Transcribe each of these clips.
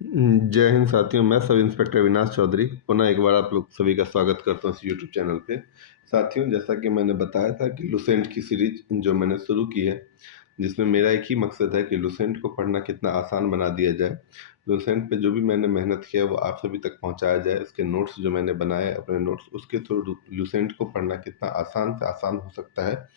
जय हिंद साथियों, मैं सब इंस्पेक्टर अविनाश चौधरी पुनः एक बार आप लोग सभी का स्वागत करता हूं इस यूट्यूब चैनल पे। साथियों, जैसा कि मैंने बताया था कि लुसेंट की सीरीज जो मैंने शुरू की है, जिसमें मेरा एक ही मकसद है कि लुसेंट को पढ़ना कितना आसान बना दिया जाए। लुसेंट पे जो भी मैंने मेहनत किया वो आप सभी तक पहुंचाया जाए। उसके नोट्स जो मैंने बनाए अपने नोट्स, उसके थ्रू लुसेंट को पढ़ना कितना आसान से आसान हो सकता है,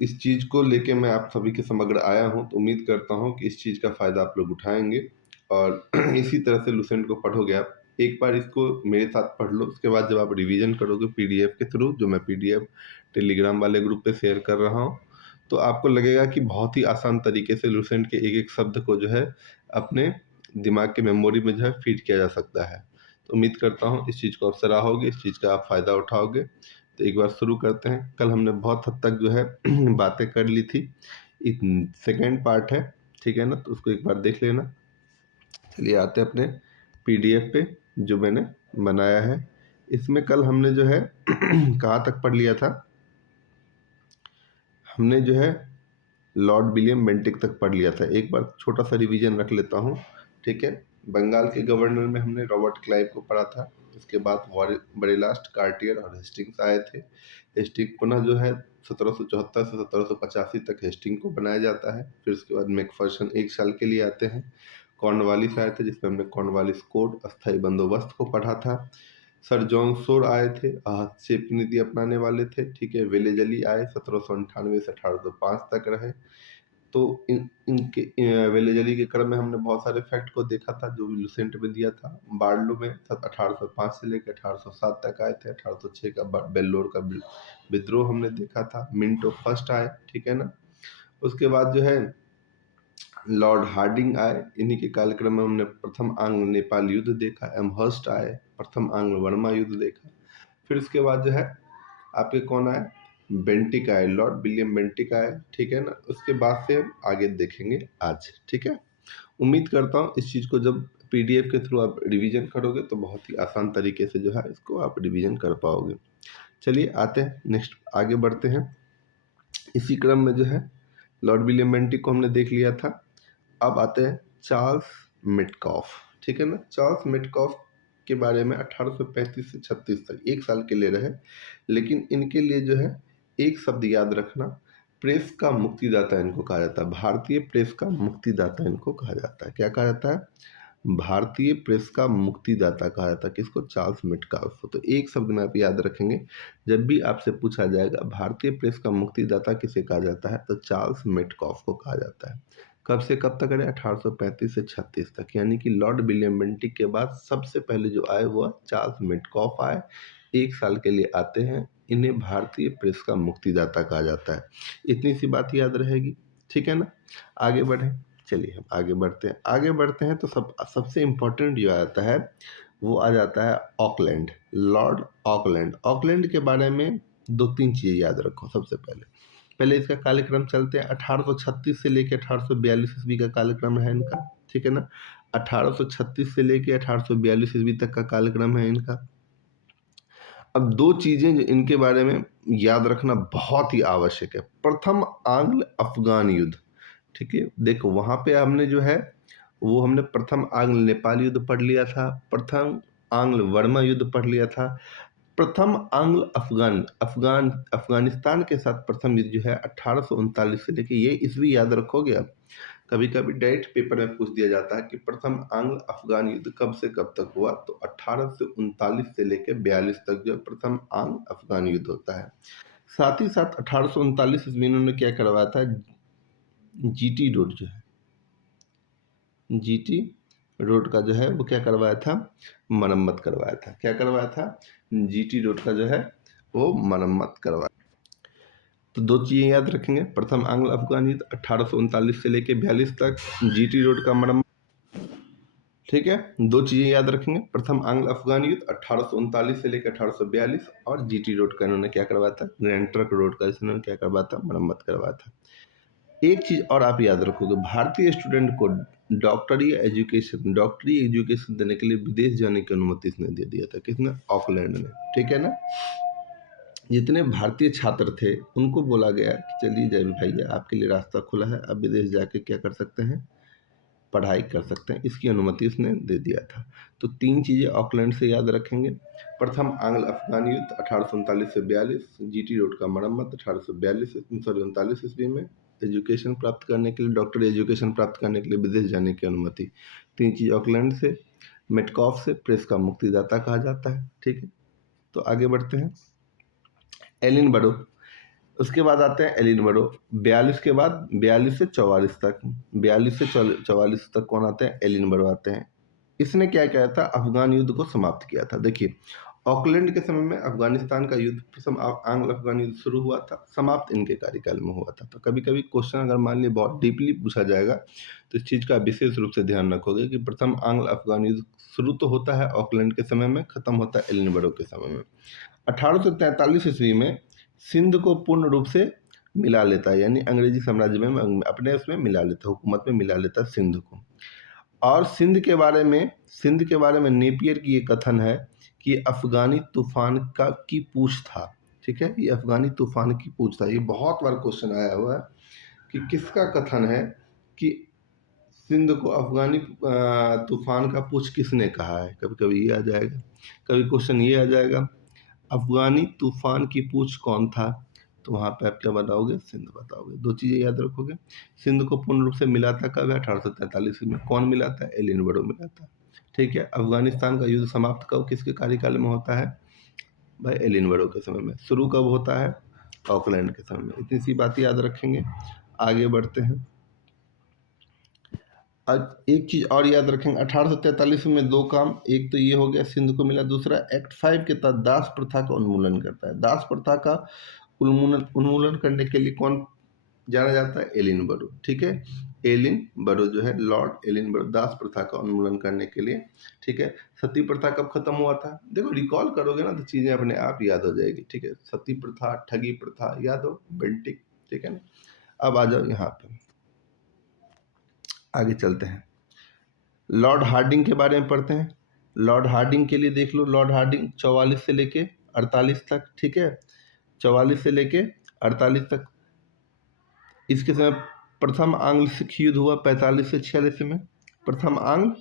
इस चीज़ को लेके मैं आप सभी के समग्र आया हूं। तो उम्मीद करता हूं कि इस चीज़ का फ़ायदा आप लोग उठाएंगे और इसी तरह से लुसेंट को पढ़ोगे आप। एक बार इसको मेरे साथ पढ़ लो, उसके बाद जब आप रिवीजन करोगे पीडीएफ के थ्रू, जो मैं पीडीएफ टेलीग्राम वाले ग्रुप पे शेयर कर रहा हूँ, तो आपको लगेगा कि बहुत ही आसान तरीके से लुसेंट के एक एक शब्द को जो है अपने दिमाग के मेमोरी में जो है फीड किया जा सकता है। तो उम्मीद करता हूँ इस चीज़ को आप सराहोगे, इस चीज़ का आप फ़ायदा उठाओगे। तो एक बार शुरू करते हैं। कल हमने बहुत हद तक जो है बातें कर ली थी। एक सेकेंड पार्ट है, ठीक है ना, तो उसको एक बार देख लेना। चलिए आते हैं अपने पीडीएफ पे जो मैंने बनाया है। इसमें कल हमने जो है कहाँ तक पढ़ लिया था, हमने जो है लॉर्ड विलियम बेंटिक तक पढ़ लिया था। एक बार छोटा सा रिवीजन रख लेता हूँ, ठीक है। बंगाल के गवर्नर में हमने रॉबर्ट क्लाइव को पढ़ा था। उसके बाद बड़े लास्ट कार्टियर और हेस्टिंग्स आए थे। हेस्टिंग पुनः जो है 1774 से 1785 तक हेस्टिंग को बनाया जाता है। फिर उसके बाद मैकफर्सन 1 साल के लिए आते हैं। कॉर्नवालिस आए थे, जिसमें हमने कॉर्नवालिस कोड अस्थायी बंदोबस्त को पढ़ा था। सर जॉन शोर आए थे, आहत नीति अपनाने वाले थे, ठीक है। वेलेजली आए, 1798 से 1805 तक रहे। तो इनके वेलेजली के क्रम में हमने बहुत सारे फैक्ट को देखा था जो भी लुसेंट में दिया था। बार्लो में 1805 से लेकर 1807 तक आए थे। 1806 का बेल्लोर का विद्रोह हमने देखा था। मिंटो फर्स्ट आए, ठीक है ना। उसके बाद जो है लॉर्ड हार्डिंग आए। इन्हीं के कार्यक्रम में हमने प्रथम आंग्ल नेपाल युद्ध देखा। एमहर्स्ट आए, प्रथम आंग्ल वर्मा युद्ध देखा। फिर उसके बाद जो है आपके कौन आए, बेंटिक आए, लॉर्ड विलियम बेंटिक आए, ठीक है ना। उसके बाद से हम आगे देखेंगे आज, ठीक है। उम्मीद करता हूँ इस चीज़ को जब पीडीएफ के थ्रू आप रिवीजन करोगे तो बहुत ही आसान तरीके से जो है इसको आप रिवीजन कर पाओगे। चलिए आते हैं नेक्स्ट, आगे बढ़ते हैं। इसी क्रम में जो है लॉर्ड विलियम बेंटिक को हमने देख लिया था। अब आते हैं चार्ल्स मिटकॉफ, ठीक है ना। चार्ल्स मिटकॉफ के बारे में 1835 से 36 तक 1 साल के लिए रहे, लेकिन इनके लिए जो है एक शब्द याद रखना, प्रेस का मुक्तिदाता इनको कहा जाता है। भारतीय प्रेस का मुक्तिदाता इनको कहा जाता है। क्या कहा जाता है? भारतीय प्रेस का मुक्तिदाता कहा जाता है किसको? चार्ल्स मिटकॉफ को। तो एक शब्द में आप याद रखेंगे, जब भी आपसे पूछा जाएगा भारतीय प्रेस का मुक्तिदाता किसे कहा जाता है, तो चार्ल्स मिटकॉफ को कहा जाता है। कब से कब तक रहे? 1835 से 36 तक, यानी कि लॉर्ड विलियम बेंटिक के बाद सबसे पहले जो आए वो चार्ल्स मिटकॉफ आए। 1 साल के लिए आते हैं। इन्हें भारतीय प्रेस का मुक्तिदाता कहा जाता है। इतनी सी बात याद रहेगी, ठीक है ना। आगे बढ़े, चलिए हम आगे बढ़ते हैं। आगे बढ़ते हैं तो सबसे इम्पोर्टेंट जो आता है वो आ जाता है ऑकलैंड, लॉर्ड ऑकलैंड। ऑकलैंड के बारे में 2-3 चीज़ें याद रखो। सबसे पहले इसका कालक्रम चलते हैं। 1836 से लेकर 1842 ईस्वी का कालक्रम है इनका, ठीक है ना। 1836 से लेकर 1842 ईस्वी तक का कालक्रम है इनका। अब 2 चीज़ें जो इनके बारे में याद रखना बहुत ही आवश्यक है। प्रथम आंग्ल अफगान युद्ध, ठीक है। देखो वहाँ पे हमने जो है वो हमने प्रथम आंग्ल नेपाल युद्ध पढ़ लिया था, प्रथम आंग्ल वर्मा युद्ध पढ़ लिया था। प्रथम आंग्ल अफगानिस्तान के साथ प्रथम युद्ध जो है 1839 से लेके, ये ईस्वी याद रखोगे आप। कभी कभी डायरेक्ट पेपर में पूछ दिया जाता है कि प्रथम आंग्ल अफगान युद्ध कब से कब तक हुआ, तो 1839 से लेकर 42 तक जो प्रथम आंग्ल अफगान युद्ध होता है। साथ ही साथ 1839 ईस्वी में इन्होंने क्या करवाया था, जीटी रोड जो है, जीटी रोड का जो है वो क्या करवाया था, मरम्मत करवाया था। क्या करवाया था? जीटी रोड का जो है वो मरम्मत करवाया। तो 2 चीज़ें याद रखेंगे, प्रथम आंग्ल अफगान युद्ध 1839 से लेकर 42 तक, जीटी रोड का मरम्मत, ठीक है। 2 चीज़ें याद रखेंगे, प्रथम आंग्ल अफगान युद्ध 1839 से लेकर 1842, और जीटी रोड का इन्होंने क्या करवाया था, ग्रैंड ट्रंक रोड का इन्होंने क्या करवाया था, मरम्मत करवाया था। एक चीज़ और आप याद रखोगे, भारतीय स्टूडेंट को डॉक्टरी एजुकेशन देने के लिए विदेश जाने की अनुमति इसने दे दिया था। किसने? ऑकलैंड ने, ठीक है ना। जितने भारतीय छात्र थे उनको बोला गया कि चलिए जय भैया आपके लिए रास्ता खुला है, अब विदेश जाके क्या कर सकते हैं, पढ़ाई कर सकते हैं, इसकी अनुमति उसने दे दिया था। तो 3 चीज़ें ऑकलैंड से याद रखेंगे। प्रथम आंग्ल अफगान युद्ध 1839 से 42, जीटी रोड का मरम्मत 1842 ईस्वी में, एजुकेशन प्राप्त करने के लिए, डॉक्टरी एजुकेशन प्राप्त करने के लिए विदेश जाने की अनुमति। 3 चीज़ ऑकलैंड से। मेटकॉफ से प्रेस का मुक्तिदाता कहा जाता है। ठीक है, तो आगे बढ़ते हैं। एलिन बरो, उसके बाद आते हैं एलिन बरो। 42 के बाद 42 से 44 तक, 42 से 44 तक कौन आते हैं? एलिन बरो आते हैं। इसने क्या किया था? अफगान युद्ध को समाप्त किया था। देखिए, ऑकलैंड के समय में अफगानिस्तान का युद्ध, प्रथम आंग्ल अफगान युद्ध शुरू हुआ था, समाप्त इनके कार्यकाल में हुआ था। तो कभी कभी क्वेश्चन अगर मान लीजिए बहुत डीपली पूछा जाएगा तो इस चीज़ का विशेष रूप से ध्यान रखोगे कि प्रथम आंग्ल अफगान युद्ध शुरू तो होता है ऑकलैंड के समय में, खत्म होता है एलिन बरो के समय में। 1843 ईस्वी में सिंध को पूर्ण रूप से मिला लेता है, यानी अंग्रेजी साम्राज्य में अपने उसमें मिला लेता है, हुकूमत में मिला लेता है सिंध को। और सिंध के बारे में नेपियर की ये कथन है कि अफगानी तूफान की पूछ था। ठीक है, ये अफगानी तूफान की पूछ था। ये बहुत बार क्वेश्चन आया हुआ है कि किसका कथन है कि सिंध को अफगानी तूफान का पूछ किसने कहा है। कभी कभी ये आ जाएगा, कभी क्वेश्चन ये आ जाएगा अफगानी तूफान की पूछ कौन था, तो वहाँ पे आप क्या बताओगे? सिंध बताओगे। 2 चीज़ें याद रखोगे। सिंध को पूर्ण रूप से मिला था कब है? 1843 में। कौन मिला था? एलिन बरो मिला था। ठीक है, अफगानिस्तान का युद्ध समाप्त कब, किसके कार्यकाल में होता है? भाई एलिन बरो के समय में। शुरू कब होता है? ऑकलैंड के समय में। इतनी सी बात याद रखेंगे। आगे बढ़ते हैं। अब एक चीज़ और याद रखेंगे, 1843 में 2 काम, एक तो ये हो गया सिंध को मिला, दूसरा एक्ट 5 के तहत दास प्रथा का उन्मूलन करता है। दास प्रथा का उन्मूलन करने के लिए कौन जाना जाता है? एलिन बरो। ठीक है, एलिन बरो जो है, लॉर्ड एलिन बरो, दास प्रथा का उन्मूलन करने के लिए। ठीक है, सती प्रथा कब खत्म हुआ था? देखो, रिकॉल करोगे ना तो चीज़ें अपने आप याद हो जाएगी। ठीक है, सती प्रथा, ठगी प्रथा याद हो, बेल्टिक। ठीक है ना, अब आ जाओ यहाँ पे, आगे चलते हैं। लॉर्ड हार्डिंग के बारे में पढ़ते हैं। लॉर्ड हार्डिंग के लिए देख लो, लॉर्ड हार्डिंग 44 से लेके 48 तक। ठीक है, 44 से लेके 48 तक। इसके समय प्रथम आंग्ल सिख युद्ध हुआ 45 से 46 में। प्रथम आंग्ल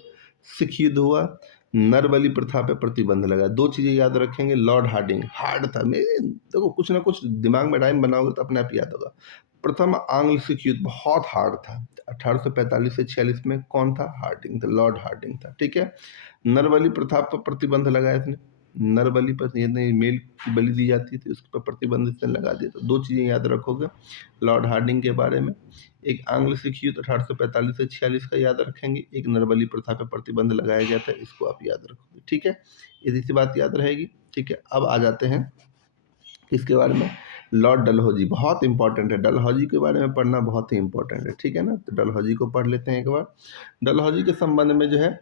सिख युद्ध हुआ, नरबली प्रथा पे प्रतिबंध लगा। 2 चीज़ें याद रखेंगे। लॉर्ड हार्डिंग हार्ड था, देखो कुछ ना कुछ दिमाग में टाइम बनाओगे तो अपने आप याद होगा। प्रथम आंग्ल सिख युद्ध बहुत हार्ड था। 1845 से 46 में कौन था? हार्डिंग था, लॉर्ड हार्डिंग था। ठीक है, नरबली प्रथा पर प्रतिबंध लगाया इसने। नरबली पर मेल की बलि दी जाती थी, उस पर प्रतिबंध इसने लगा दिया। तो 2 चीज़ें याद रखोगे लॉर्ड हार्डिंग के बारे में। एक आंग्ल सिख युद्ध 1845 से 46 का याद रखेंगे, एक नरबली प्रथा पर प्रतिबंध लगाया गया था, इसको आप याद रखोगे। ठीक है, यदि सी बात याद रहेगी। ठीक है, अब आ जाते हैं इसके बारे में। लॉर्ड डलहौजी बहुत इंपॉर्टेंट है, डलहौजी के बारे में पढ़ना बहुत ही इंपॉर्टेंट है। ठीक है ना, तो डलहौजी को पढ़ लेते हैं एक बार। डलहौजी के संबंध में जो है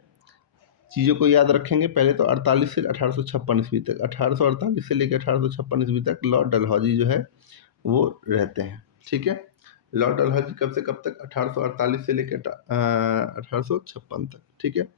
चीज़ों को याद रखेंगे। पहले तो 48 से 1856 ईस्वी तक, 1848 से लेकर 1856 ईस्वी तक लॉर्ड डलहौजी जो है वो रहते हैं। ठीक है, लॉर्ड डलहौजी कब से कब तक? 1848 से लेकर 1856 तक। ठीक है,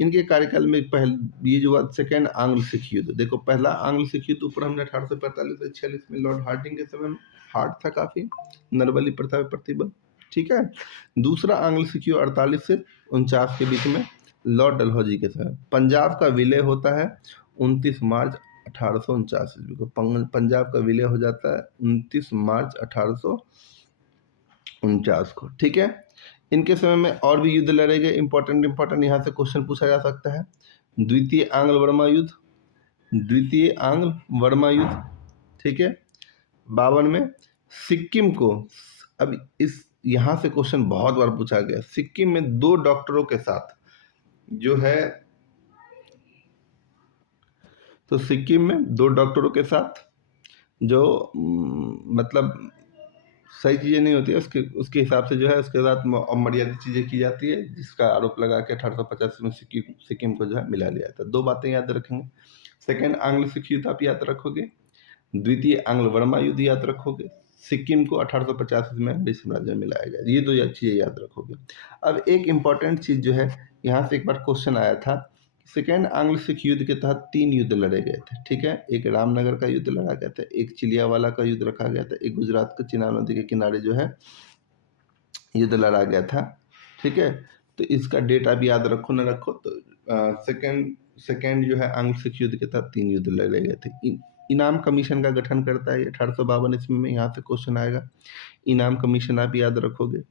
इनके कार्यकाल में पहले ये जो हुआ सेकेंड आंग्ल सिख युद्ध। देखो, पहला आंग्ल सिख युद्ध ऊपर हमने 1845 से 46 में लॉर्ड हार्डिंग के समय में, हार्ड था काफ़ी, नरबली प्रथा पर प्रतिबंध। ठीक है, दूसरा आंग्ल सिख युद्ध 48 से 49 के बीच में लॉर्ड डलहौजी के समय। पंजाब का विलय होता है 29 मार्च 1849 ईस्वी को। पंजाब का विलय हो जाता है 29 मार्च 1849 को। ठीक है, इनके समय में और भी युद्ध लड़े गए, इंपॉर्टेंट यहाँ से क्वेश्चन पूछा जा सकता है। द्वितीय आंग्ल वर्मा युद्ध, द्वितीय आंग्ल वर्मा युद्ध। ठीक है, 52 में सिक्किम को, अब इस यहाँ से क्वेश्चन बहुत बार पूछा गया। सिक्किम में 2 डॉक्टरों के साथ जो है, तो सिक्किम में 2 डॉक्टरों के साथ जो मतलब सही चीज़ें नहीं होती है, उसके हिसाब से जो है उसके साथ अमर्यादित चीज़ें की जाती है, जिसका आरोप लगा के 1850 में सिक्किम को जो है मिला लिया था। 2 बातें याद रखेंगे। सेकेंड आंग्ल सिख युद्ध आप याद रखोगे, द्वितीय आंग्ल वर्मा युद्ध याद रखोगे, सिक्किम को 1850 में ब्रिटिश साम्राज्य में मिलाया गया। ये 2 चीज़ें याद रखोगे। अब एक इम्पॉर्टेंट चीज़ जो है, यहाँ से एक बार क्वेश्चन आया था, सेकेंड आंग्ल सिख युद्ध के तहत 3 युद्ध लड़े गए थे। ठीक है, एक रामनगर का युद्ध लड़ा गया था, एक चिलियावाला का युद्ध रखा गया था, एक गुजरात के चिनाब नदी के किनारे जो है युद्ध लड़ा गया था। ठीक है, तो इसका डेट आप याद रखो ना रखो। तो सेकेंड जो है आंग्ल सिख युद्ध के तहत 3 युद्ध लड़े गए थे। इनाम कमीशन का गठन करता है ये 1852 ईस्वी में, यहाँ से क्वेश्चन आएगा। इनाम कमीशन आप याद रखोगे।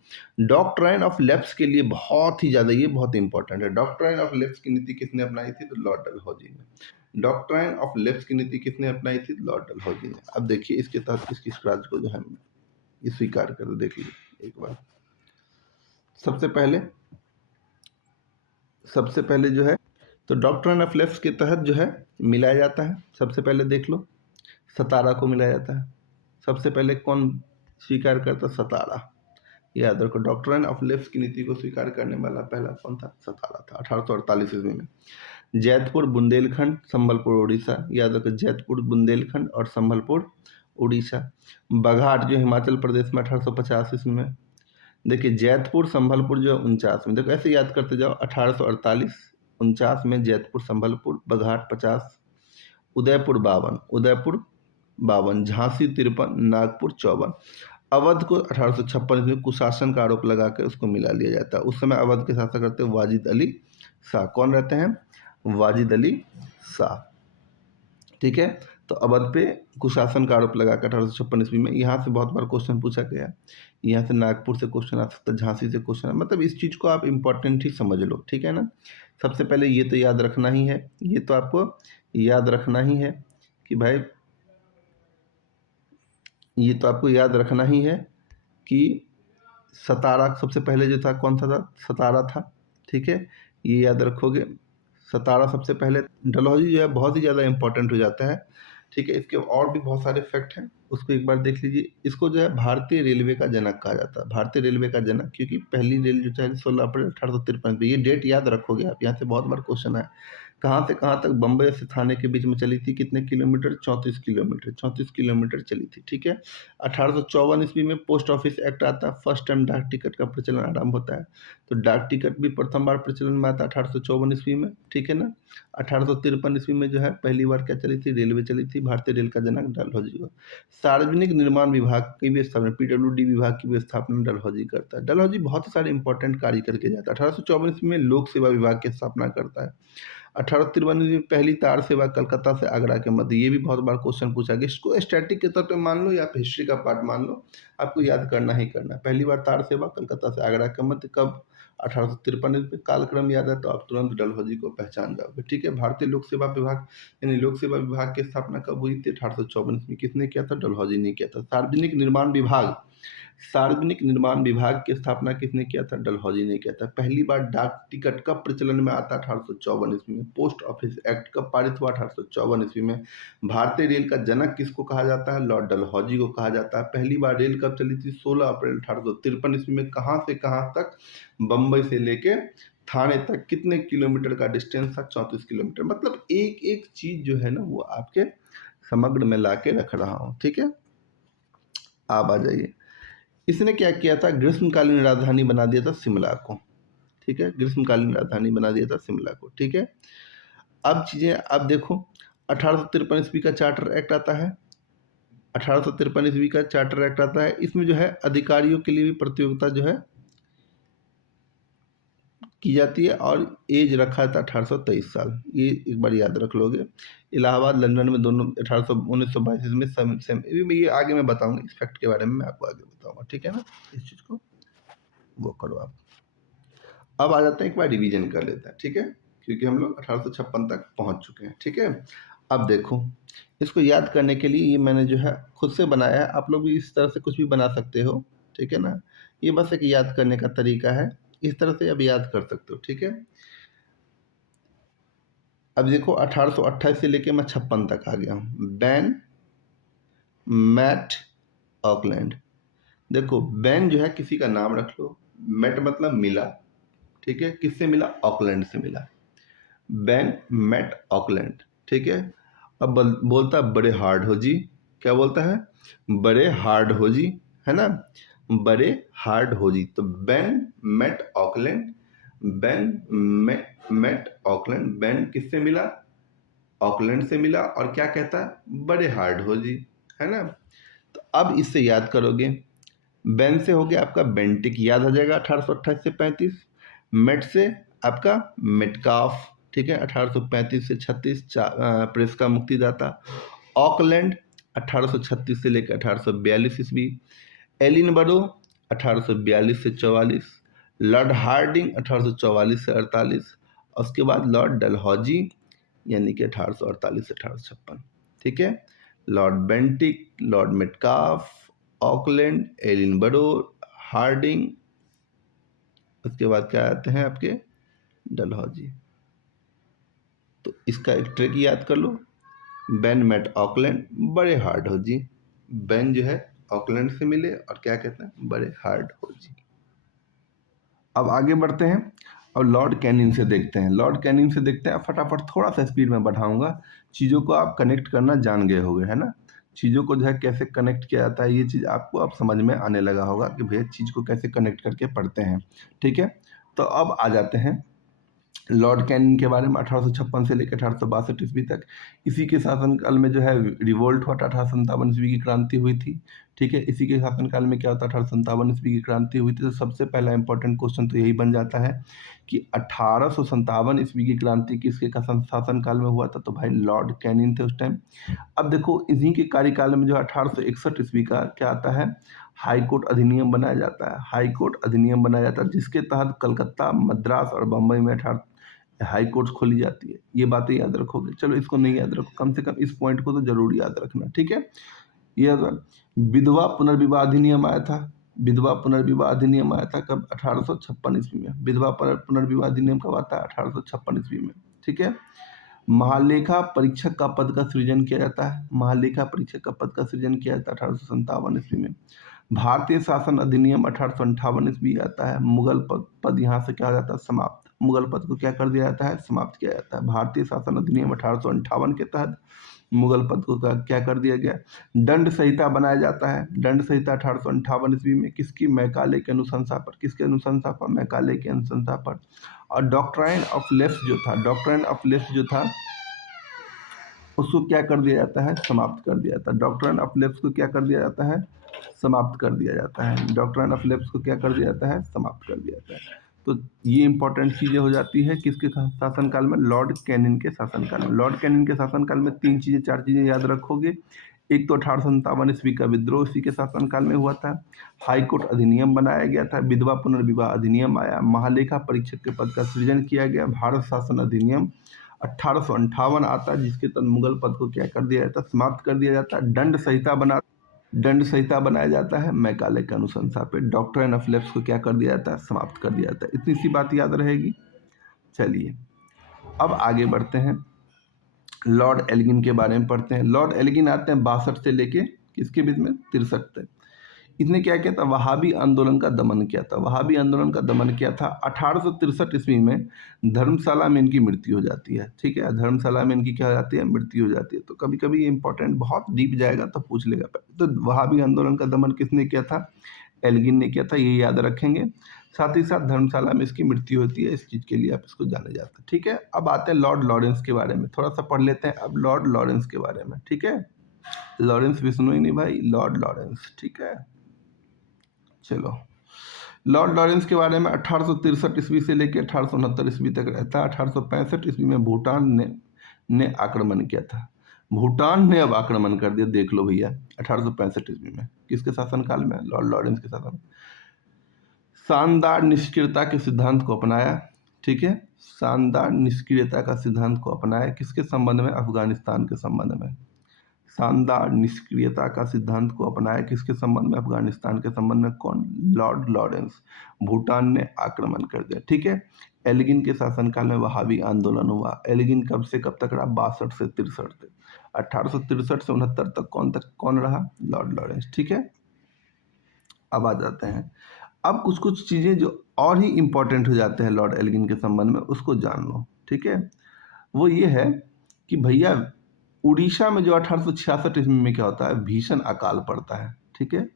डॉक्ट्राइन ऑफ लेप्स के लिए बहुत ही ज़्यादा ये बहुत इंपॉर्टेंट है। डॉक्ट्राइन ऑफ लेप्स की नीति किसने अपनाई थी? तो लॉर्ड डलहौजी ने। डॉक्ट्राइन ऑफ लेप्स की नीति किसने अपनाई थी? लॉर्ड डलहौजी ने। अब देखिए इसके तहत किस राज्य को जो है ये स्वीकार कर, देख लीजिए एक बार। सबसे पहले जो है तो डॉक्ट्राइन ऑफ लेप्स के तहत जो है मिलाया जाता है। सबसे पहले देख लो, सतारा को मिलाया जाता है। सबसे पहले कौन स्वीकार करता? सतारा। याद रखो, डॉक्ट्राइन ऑफ लेप्स की नीति को स्वीकार करने वाला पहला कौन था? सतारा था 1848 ईस्वी में। जैतपुर, बुंदेलखंड, संबलपुर, उड़ीसा। याद रखो, जैतपुर, बुंदेलखंड और संबलपुर, उड़ीसा। बघाट जो हिमाचल प्रदेश में 1850 ईस्वी में। देखिए जैतपुर, संबलपुर जो 49 में। देखो ऐसे याद करते जाओ, 1848, 49 में जैतपुर, संबलपुर, बघाट 50, उदयपुर 52, झांसी 53, नागपुर 54। अवध को 1856 में कुशासन का आरोप लगाकर उसको मिला लिया जाता है। उस समय अवध के शासक रहते हैं वाजिद अली शाह। कौन रहते हैं? वाजिद अली शाह। ठीक है, तो अवध पे कुशासन का आरोप लगाकर 1856 ईस्वी में। यहाँ से बहुत बार क्वेश्चन पूछा गया, यहाँ से नागपुर से क्वेश्चन आ सकता है, झांसी से क्वेश्चन, मतलब इस चीज़ को आप इम्पोर्टेंट ही समझ लो। ठीक है ना। सबसे पहले ये तो याद रखना ही है, ये तो आपको याद रखना ही है कि भाई, ये तो आपको याद रखना ही है कि सतारा सबसे पहले जो था कौन सा था? सतारा था। ठीक है, ये याद रखोगे। सतारा सबसे पहले। डलहौजी जो है बहुत ही ज़्यादा इंपॉर्टेंट हो जाता है। ठीक है, इसके और भी बहुत सारे फैक्ट हैं, उसको एक बार देख लीजिए। इसको जो है भारतीय रेलवे का जनक कहा जाता है। भारतीय रेलवे का जनक, क्योंकि पहली रेल जो है 16 अप्रैल 1853 पे। ये डेट याद रखोगे आप, यहाँ से बहुत बार क्वेश्चन है। कहाँ से कहाँ तक? बम्बई से थाने के बीच में चली थी। कितने किलोमीटर? 34 किलोमीटर। 34 किलोमीटर चली थी। ठीक है, 1854 ईस्वी में पोस्ट ऑफिस एक्ट आता है। फर्स्ट टाइम डाक टिकट का प्रचलन आरंभ होता है। तो डाक टिकट भी प्रथम बार प्रचलन में आता है 1854 ईस्वी में। ठीक है ना। 1853 ईस्वी में जो है पहली बार क्या चली थी? रेलवे चली थी। भारतीय रेल का जनक डलहौजी। सार्वजनिक निर्माण विभाग की भी स्थापना, PWD विभाग की भी स्थापना डलहौजी करता है। डलहौजी बहुत ही सारे इंपॉर्टेंट कार्य करके जाता है। 1854 ईस्वी में लोक सेवा विभाग की स्थापना करता है। 1853 में पहली तार सेवा कलकत्ता से आगरा के मध्य। ये भी बहुत बार क्वेश्चन पूछा गया। इसको स्टैटिक के तौर पे मान लो या फिर हिस्ट्री का पार्ट मान लो, आपको याद करना ही करना है। पहली बार तार सेवा कलकत्ता से आगरा के मध्य कब? 1853 में। कालक्रम याद है तो आप तुरंत डलहौजी को पहचान जाओगे। ठीक है, भारतीय लोक सेवा विभाग यानी लोक सेवा विभाग की स्थापना कब हुई थी? 1854 में। किसने किया था? डलहौजी ने किया था। सार्वजनिक निर्माण विभाग, सार्वजनिक निर्माण विभाग की स्थापना किसने किया था? डलहौजी ने किया था। पहली बार डाक टिकट कब प्रचलन में आता? 1854 ईस्वी में। पोस्ट ऑफिस एक्ट कब पारित हुआ? 1854 ईस्वी में। भारतीय रेल का जनक किसको कहा जाता है? लॉर्ड डलहौजी को कहा जाता है। पहली बार रेल कब चली थी? 16 अप्रैल 1853 ईस्वी में। कहाँ से कहाँ तक? बम्बई से लेके थाने तक। कितने किलोमीटर का डिस्टेंस था? 34 किलोमीटर। मतलब एक एक चीज जो है ना वो आपके समग्र में ला के रख रहा हूँ। ठीक है, आप आ जाइए। इसने क्या किया था? ग्रीष्मकालीन राजधानी बना दिया था शिमला को। ठीक है, ग्रीष्मकालीन राजधानी बना दिया था शिमला को। ठीक है, अब चीजें आप देखो, 1853 ईस्वी का चार्टर एक्ट आता है। 1853 ईस्वी का चार्टर एक्ट आता है। इसमें जो है अधिकारियों के लिए भी प्रतियोगिता जो है की जाती है और एज रखा था 1823 साल। ये एक बार याद रख लोगे। इलाहाबाद, लंदन में दोनों 1922 में सेम। ये आगे मैं बताऊंगा, इस फैक्ट के बारे में मैं आपको आगे बताऊंगा। ठीक है ना, इस चीज़ को वो करो आप। अब आ जाते हैं, एक बार रिवीजन कर लेते हैं। ठीक है, क्योंकि हम लोग 1856 तक पहुंच चुके हैं। ठीक है, अब देखो इसको याद करने के लिए ये मैंने जो है खुद से बनाया है। आप लोग भी इस तरह से कुछ भी बना सकते हो। ठीक है ना, ये बस एक याद करने का तरीका है, इस तरह से अब याद कर सकते हो। ठीक है, अब देखो 1828 से लेके मैं 56 तक आ गया हूँ। Ben Matt Auckland. देखो बैन जो है किसी का नाम रख लो, मैट मतलब मिला। ठीक है, किससे मिला? ऑकलैंड से मिला। Ben Matt Auckland. ठीक है, अब बोलता है बड़े हार्ड हो जी। क्या बोलता है? बड़े हार्ड हो जी, है ना, बड़े हार्ड हो जी। तो Ben Matt Auckland, Ben Matt Auckland. Ben किससे मिला? ऑकलैंड से मिला। और क्या कहता है? बड़े हार्ड हो जी, है ना। तो अब इससे याद करोगे, बैन से हो गया आपका बेंटिक, याद आ जाएगा 1828 से 35। मेट से आपका मेटकाफ, ठीक है, 1835 से 36 प्रेस का मुक्तिदाता। ऑकलैंड 1836 से लेकर 1842 ईस्वी। एलिनबरो 1842 से 44। लॉर्ड हार्डिंग 1844 से 48। और उसके बाद लॉर्ड डलहौजी यानी कि 1848 से 1856, ठीक है। Lord Bentinck, Lord Metcalfe, Auckland, Ellenborough, Hardinge, उसके बाद क्या आते हैं आपके डलहौजी। तो इसका एक ट्रिक याद कर लो, बेन मेट ऑकलैंड, बड़े हार्ड हो जी। बेन जो है ऑकलैंड से मिले और क्या कहते हैं, बड़े हार्ड हो जी। अब आगे बढ़ते हैं और लॉर्ड कैनिंग से देखते हैं। लॉर्ड कैनिंग से देखते हैं, फटाफट थोड़ा सा स्पीड में बढ़ाऊंगा, चीज़ों को आप कनेक्ट करना जान गए होंगे, है ना। चीज़ों को जो है कैसे कनेक्ट किया जाता है, ये चीज़ आपको अब समझ में आने लगा होगा कि भैया चीज़ को कैसे कनेक्ट करके पढ़ते हैं, ठीक है। तो अब आ जाते हैं लॉर्ड कैनिंग के बारे में। 1856 से लेकर 1862 ईस्वी तक इसी के शासनकाल में जो है रिवोल्ट हुआ, 1857 ईस्वी की क्रांति हुई थी, ठीक है। इसी के शासनकाल में क्या होता है, 1857 ईस्वी की क्रांति हुई थी। तो सबसे पहला इंपॉर्टेंट क्वेश्चन तो यही बन जाता है कि 1857 ईस्वी की क्रांति किसके शासनकाल में हुआ था, तो भाई लॉर्ड कैनिंग थे उस टाइम। अब देखो इन्हीं के कार्यकाल में जो 1861 ईस्वी का क्या आता है, हाई कोर्ट अधिनियम बनाया जाता है। हाई कोर्ट अधिनियम बनाया जाता है जिसके तहत कलकत्ता, मद्रास और बम्बई में हाई कोर्ट्स खोली जाती है। ये बातें याद रखोगे, चलो इसको नहीं याद रखो, कम से कम इस पॉइंट को तो जरूर याद रखना, ठीक है। ये विधवा पुनर्विवाह अधिनियम आया था। विधवा पुनर्विवाह अधिनियम आया था कब, 1856 ईस्वी में। विधवा पुनर्विवाह अधिनियम कब आता है, 1856 ईस्वी में, ठीक है। महालेखा परीक्षक का पद का सृजन किया जाता है। महालेखा परीक्षक का पद का सृजन किया जाता है 1857 ईस्वी में। भारतीय शासन अधिनियम 1858 ईस्वी आता है। मुगल पद यहाँ से क्या हो जाता है, समाप्त। मुगल पद को क्या कर दिया जाता है, समाप्त किया जाता है। भारतीय शासन अधिनियम 1858 के तहत मुगल पद को क्या कर दिया गया, दंड संहिता बनाया जाता है। दंड संहिता 1858 ईस्वी में किसकी, मैकाले की अनुशंसा पर। किसके अनुशंसा पर, मैकाले की अनुशंसा पर। और डॉक्ट्राइन ऑफ लेफ्ट जो था, डॉक्ट्राइन ऑफ लेफ्ट जो था उसको क्या कर दिया जाता है, समाप्त कर दिया जाता है। डॉक्ट्राइन ऑफ लेफ्ट को क्या कर दिया जाता है, समाप्त कर दिया जाता है। डॉक्ट्राइन ऑफ लेफ्ट को क्या कर दिया जाता है, समाप्त कर दिया जाता है। तो ये इंपॉर्टेंट चीजें हो जाती है किसके शासनकाल में, लॉर्ड कैनिंग के शासनकाल में। लॉर्ड कैनिंग के शासनकाल में तीन चीजें, चार चीजें याद रखोगे। एक तो 1857 ईस्वी का विद्रोह इसी के शासनकाल में हुआ था। हाई कोर्ट अधिनियम बनाया गया था। विधवा पुनर्विवाह अधिनियम आया। महालेखा परीक्षक के पद का सृजन किया गया। भारत शासन अधिनियम 1858 आता है जिसके तहत मुगल पद को क्या कर दिया जाता है, समाप्त कर दिया जाता है। दंड संहिता बनाया जाता है मैकाले के अनुशंसा पे। डॉक्ट्राइन ऑफ लेफ्ट को क्या कर दिया जाता है, समाप्त कर दिया जाता है। इतनी सी बात याद रहेगी। चलिए अब आगे बढ़ते हैं, लॉर्ड एल्गिन के बारे में पढ़ते हैं। लॉर्ड एल्गिन आते हैं 62 से लेके किसके बीच में, 63 तक। इसने क्या किया था, वहाबी आंदोलन का दमन किया था। वहाबी आंदोलन का दमन किया था। 1863 ईस्वी में धर्मशाला में इनकी मृत्यु हो जाती है, ठीक है। धर्मशाला में इनकी क्या हो जाती है, मृत्यु हो जाती है। तो कभी कभी ये इंपॉर्टेंट, बहुत डीप जाएगा तो पूछ लेगा। तो वहाबी आंदोलन का दमन किसने किया था, एल्गिन ने किया था, ये याद रखेंगे। साथ ही साथ धर्मशाला में इसकी मृत्यु होती है, इस चीज़ के लिए आप इसको जाने जाते हैं, ठीक है। अब आते हैं लॉर्ड लॉरेंस के बारे में, थोड़ा सा पढ़ लेते हैं अब लॉर्ड लॉरेंस के बारे में, ठीक है। लॉरेंस विष्णु नहीं भाई, लॉर्ड लॉरेंस, ठीक है। चलो लॉर्ड लॉरेंस के बारे में, 1863 ईस्वी से लेकर 1869 ईस्वी तक रहता है। 1865 ईस्वी में भूटान ने आक्रमण किया था। भूटान ने अब आक्रमण कर दिया, देख लो भैया। 1865 ईस्वी में किसके शासनकाल में, लॉर्ड लॉरेंस के शासन। शानदार निष्क्रियता के सिद्धांत को अपनाया, ठीक है। शानदार निष्क्रियता का सिद्धांत को अपनाया किसके संबंध में, अफगानिस्तान के संबंध में। शानदार निष्क्रियता का सिद्धांत को अपनाया किसके संबंध में, अफगानिस्तान के संबंध में। कौन, लॉर्ड लॉरेंस। भूटान ने आक्रमण कर दिया, ठीक है। एल्गिन के शासनकाल में वहाबी आंदोलन हुआ। एल्गिन कब से कब तक रहा, 62 से 63 तक। 1863 से 69 तक कौन रहा, लॉर्ड लॉरेंस, ठीक है। अब आ जाते हैं, अब कुछ कुछ चीजें जो और ही इंपॉर्टेंट हो जाते हैं लॉर्ड एल्गिन के संबंध में, उसको जान लो, ठीक है। वो ये है कि भैया उड़ीसा में जो 1866 ईस्वी में क्या होता है, भीषण अकाल पड़ता है, ठीक है।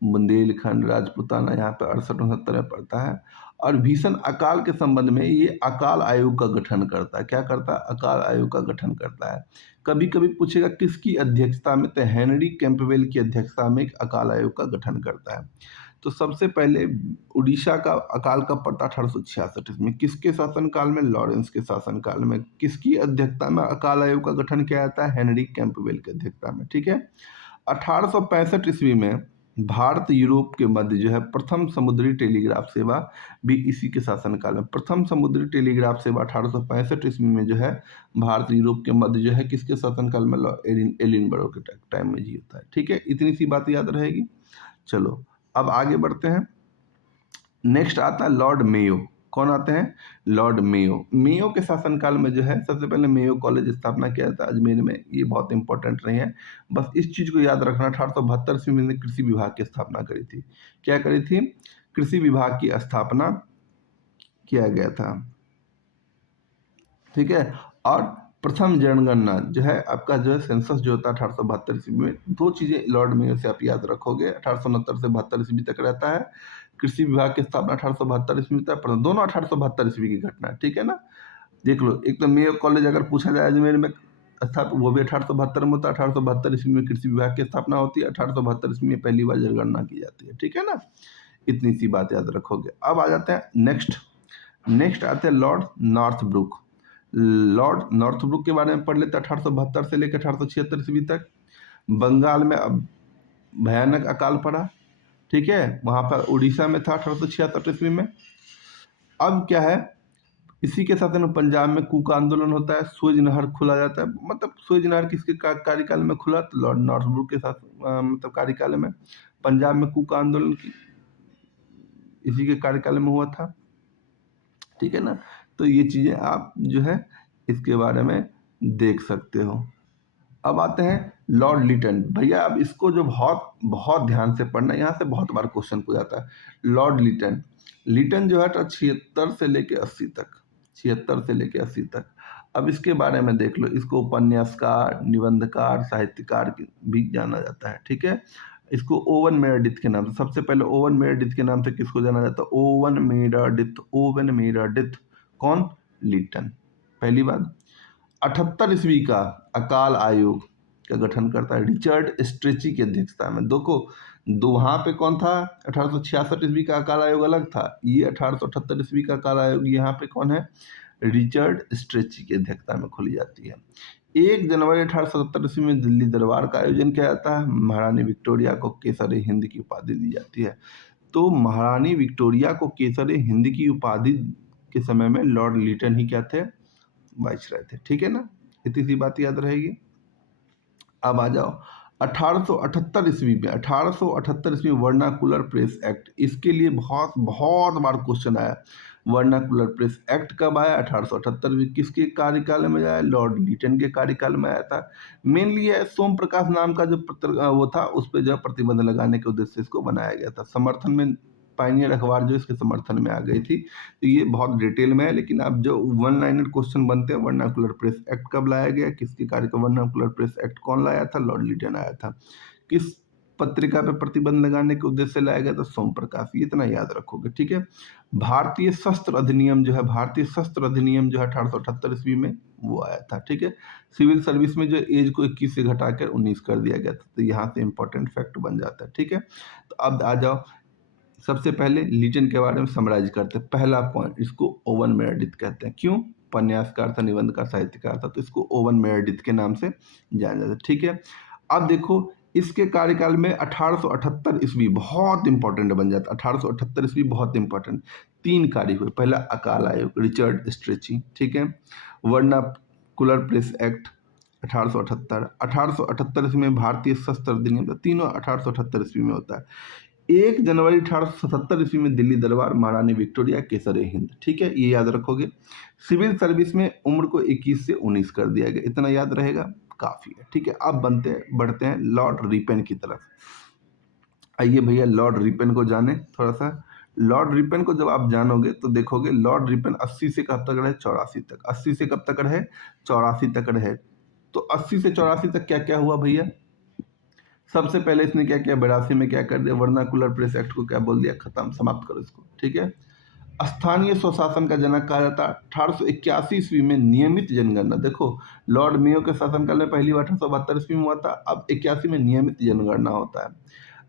बुंदेलखंड, राजपूताना यहाँ पे 68-69 में पड़ता है। और भीषण अकाल के संबंध में ये अकाल आयोग का गठन करता है। क्या करता है, अकाल आयोग का गठन करता है। कभी कभी पूछेगा किसकी अध्यक्षता में, तो हेनरी कैंपबेल की अध्यक्षता में एक अकाल आयोग का गठन करता है। तो सबसे पहले उड़ीसा का अकाल कब पड़ता? 1866 ईस्वी में। किसके शासनकाल में? लॉरेंस के शासनकाल में। किसकी अध्यक्षता में अकाल आयोग का गठन किया जाता है? हेनरी कैंपबेल की अध्यक्षता में। ठीक है। 1865 ईस्वी में भारत यूरोप के मध्य जो है प्रथम समुद्री टेलीग्राफ सेवा भी इसी के शासनकाल में। प्रथम समुद्री टेलीग्राफ सेवा 1865 ईस्वी में जो है भारत यूरोप के मध्य जो है किसके शासनकाल में? एलिनबरो के टाइम में जी होता है। ठीक है, इतनी सी बात याद रहेगी। चलो अब आगे बढ़ते हैं। नेक्स्ट आता है लॉर्ड मेयो। कौन आते हैं? Lord Mayo. मेयो के शासनकाल में जो है सबसे पहले मेयो कॉलेज स्थापना किया था अजमेर में। ये बहुत इंपॉर्टेंट नहीं है, बस इस चीज को याद रखना। 1872 ईस्वी में कृषि विभाग की स्थापना करी थी। क्या करी थी? कृषि विभाग की स्थापना किया गया था। ठीक है। और प्रथम जनगणना जो है आपका जो है सेंसस जो होता है 1872 ईस्वी में। दो चीजें लॉर्ड मेयो से आप याद रखोगे, 1869 से 72 ईस्वी तक रहता है। कृषि विभाग की स्थापना 1872 ईस्वी में तक, दोनों 1872 ईस्वी की घटना है। ठीक है ना, देख लो। एक तो मेयो कॉलेज अगर पूछा जाए अजमेर में स्थापित, वो भी 1872 में होता है। 1872 ईस्वी में कृषि विभाग की स्थापना होती है। 1872 ईस्वी में पहली बार जनगणना की जाती है। ठीक है ना, इतनी सी बात याद रखोगे। अब आ जाते हैं नेक्स्ट आते हैं लॉर्ड नॉर्थब्रुक। लॉर्ड नॉर्थब्रुक के बारे में पढ़ लेते हैं। 1872 से लेकर 1876 ईस्वी तक बंगाल में अब भयानक अकाल पड़ा। ठीक है, वहां पर उड़ीसा में था 1866 ईस्वी में। अब क्या है, इसी के साथ में पंजाब में कूक आंदोलन होता है। सुएज नहर खुला जाता है। मतलब सुएज नहर किसके कार्यकाल में खुला? तो लॉर्ड नॉर्थब्रुक के साथ मतलब कार्यकाल में। पंजाब में कूक आंदोलन इसी के कार्यकाल में हुआ था। ठीक है ना, तो ये चीजें आप जो है इसके बारे में देख सकते हो। अब आते हैं लॉर्ड लिटन। भैया अब इसको जो बहुत बहुत ध्यान से पढ़ना, यहाँ से बहुत बार क्वेश्चन पूछा जाता है। लॉर्ड लिटन जो है 76 से लेके 80 तक, 76 से लेके 80 तक। अब इसके बारे में देख लो। इसको उपन्यासकार, निबंधकार, साहित्यकार भी जाना जाता है। ठीक है, इसको ओवन मेरेडिथ के नाम से, सबसे पहले ओवन मेरेडिथ के नाम से किसको जाना जाता है? Oven Meredith. कौन? लिटन। पहली बात। 78 ईस्वी का अकाल आयोग का गठन करता है रिचर्ड स्ट्रेची की अध्यक्षता में। देखो वहां पे कौन था? 1866 ईस्वी का अकाल आयोग अलग था, ये 1878 ईस्वी का अकाल आयोग यहाँ पे कौन है? रिचर्ड स्ट्रेची की अध्यक्षता में खोली जाती है। 1 जनवरी 1870 ईस्वी में दिल्ली दरबार का आयोजन किया जाता है। महारानी विक्टोरिया को केसर हिंद की उपाधि दी जाती है। तो महारानी विक्टोरिया को केसर हिंद की उपाधि के समय में लॉर्ड लिटन ही क्या थे? वाइसराय थे। ठीक है ना, इतनी सी बात याद रहेगी। अब आ जाओ 1878 ईस्वी में। 1878 ईस्वी में वर्नाकुलर प्रेस एक्ट, इसके लिए बहुत बहुत बार क्वेश्चन आया। वर्नाकुलर प्रेस एक्ट कब आया? 1878 में। किसके कार्यकाल में आया? लॉर्ड लिटन के कार्यकाल में आया था। मेनली है सोम प्रकाश नाम का जो वो था, उस पर जो प्रतिबंध लगाने के उद्देश्य से इसको बनाया गया था। समर्थन में पाइनियर अखबार जो इसके समर्थन में आ गई थी। तो ये बहुत डिटेल में है, लेकिन अब जो वन लाइनर क्वेश्चन बनते हैं, वर्नाकुलर प्रेस एक्ट कब लाया गया, किसके कार्य का वर्नाकुलर प्रेस एक्ट कौन लाया था? लॉर्ड लिटन आया था। किस पत्रिका पे प्रतिबंध लगाने के उद्देश्य से लाया गया था? सोम प्रकाश। ये इतना याद रखोगे। ठीक है। भारतीय शस्त्र अधिनियम जो है 1878 ईस्वी में वो आया था। ठीक है। सिविल सर्विस में जो एज को 21 से घटाकर 19 कर दिया गया था। तो यहाँ से इंपॉर्टेंट फैक्ट बन जाता है। ठीक है, तो अब आ जाओ सबसे पहले लिटन के बारे में समराइज करते हैं। पहला पॉइंट, इसको ओवन मेरेडिथ कहते हैं। क्यों? उपन्यासकार था, निबंधकार, साहित्यकार था, तो इसको ओवन मेरेडिथ के नाम से जाना जाता है। ठीक है। अब देखो इसके कार्यकाल में 1878 ईस्वी बहुत इंपॉर्टेंट बन जाता है। 1878 ईस्वी बहुत इंपॉर्टेंट। 3 कार्य हुए। पहला अकाल आयोग रिचर्ड स्ट्रेची। ठीक है। Vernacular press act 1878। 1878 ईस्वी में भारतीय शस्त्र अधिनियम, तीनों 1878 ईस्वी में होता है। 1 जनवरी 1877 ईस्वी में दिल्ली दरबार, महारानी विक्टोरिया केसर हिंद। ठीक है, ये याद रखोगे। सिविल सर्विस में उम्र को 21 से 19 कर दिया गया। इतना याद रहेगा, काफी है। ठीक है, अब बढ़ते हैं लॉर्ड रिपेन की तरफ। आइए भैया लॉर्ड रिपेन को जाने थोड़ा सा। लॉर्ड रिपेन को जब आप जानोगे तो देखोगे लॉर्ड रिपेन 80 से कब तक रहे? 84 तक। 80 से कब तक रहे? 84 तक रहे। तो 80 से 84 तक क्या क्या हुआ भैया? सबसे पहले इसने क्या किया? 82 में क्या कर दिया? वर्नाकुलर प्रेस एक्ट को क्या बोल दिया? खत्म, समाप्त करो इसको। ठीक है। स्थानीय स्वशासन का जनक कहा जाता है। 1881 ईस्वी में नियमित जनगणना। देखो लॉर्ड मेयो के शासनकाल में पहली बार 1872 ईस्वी में हुआ था। अब 81 में नियमित जनगणना होता है।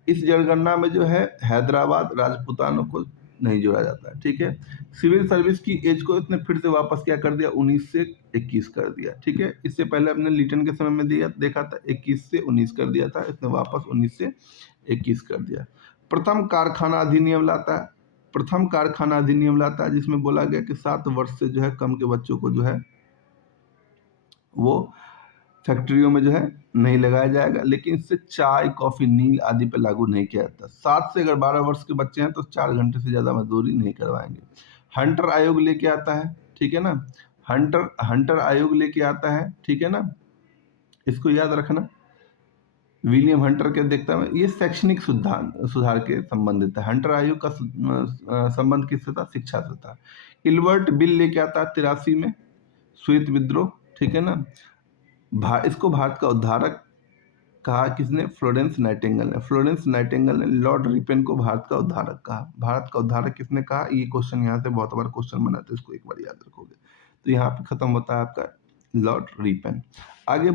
इस जनगणना में जो है हैदराबाद राजपूतानों को नहीं जोड़ा जाता है, ठीक है। सिविल सर्विस की एज को इसने फिर से वापस क्या कर दिया, 19 से 21 कर दिया, ठीक है। इससे पहले हमने लिटन के समय में देखा था 21 से 19 कर दिया था, इसने वापस 19 से 21 कर दिया। प्रथम कारखाना अधिनियम लाता है, प्रथम कारखाना अधिनियम लाता है जिसमें बोला गया कि 7 वर्ष से जो है कम के बच्चों को जो है वो फैक्ट्रियों में जो है नहीं लगाया जाएगा, लेकिन इससे चाय, कॉफी, नील आदि पे लागू नहीं किया जाता। 7 से अगर 12 वर्ष के बच्चे हैं तो 4 घंटे से ज़्यादा मजदूरी नहीं करवाएंगे। हंटर आयोग लेके आता है, ठीक है ना, हंटर आयोग लेके आता है, ठीक है ना, इसको याद रखना। विलियम हंटर के देखता है, ये शैक्षणिक सुधार के संबंधित है। हंटर आयोग का संबंध किससे था, शिक्षा से था। इल्बर्ट बिल लेके आता है 83 में, श्वेत विद्रोह, ठीक है ना। इसको भारत का उद्धारक कहा किसने, फ्लोरेंस नाइटिंगेल ने। फ्लोरेंस नाइटिंगेल ने लॉर्ड रिपेन को भारत का उद्धारक कहा। भारत का उद्धारक किसने कहा, ये क्वेश्चन यहाँ से बहुत बार क्वेश्चन बना, तो इसको एक बार याद रखोगे। तो यहाँ पे खत्म होता है आपका लॉर्ड रिपेन। आगे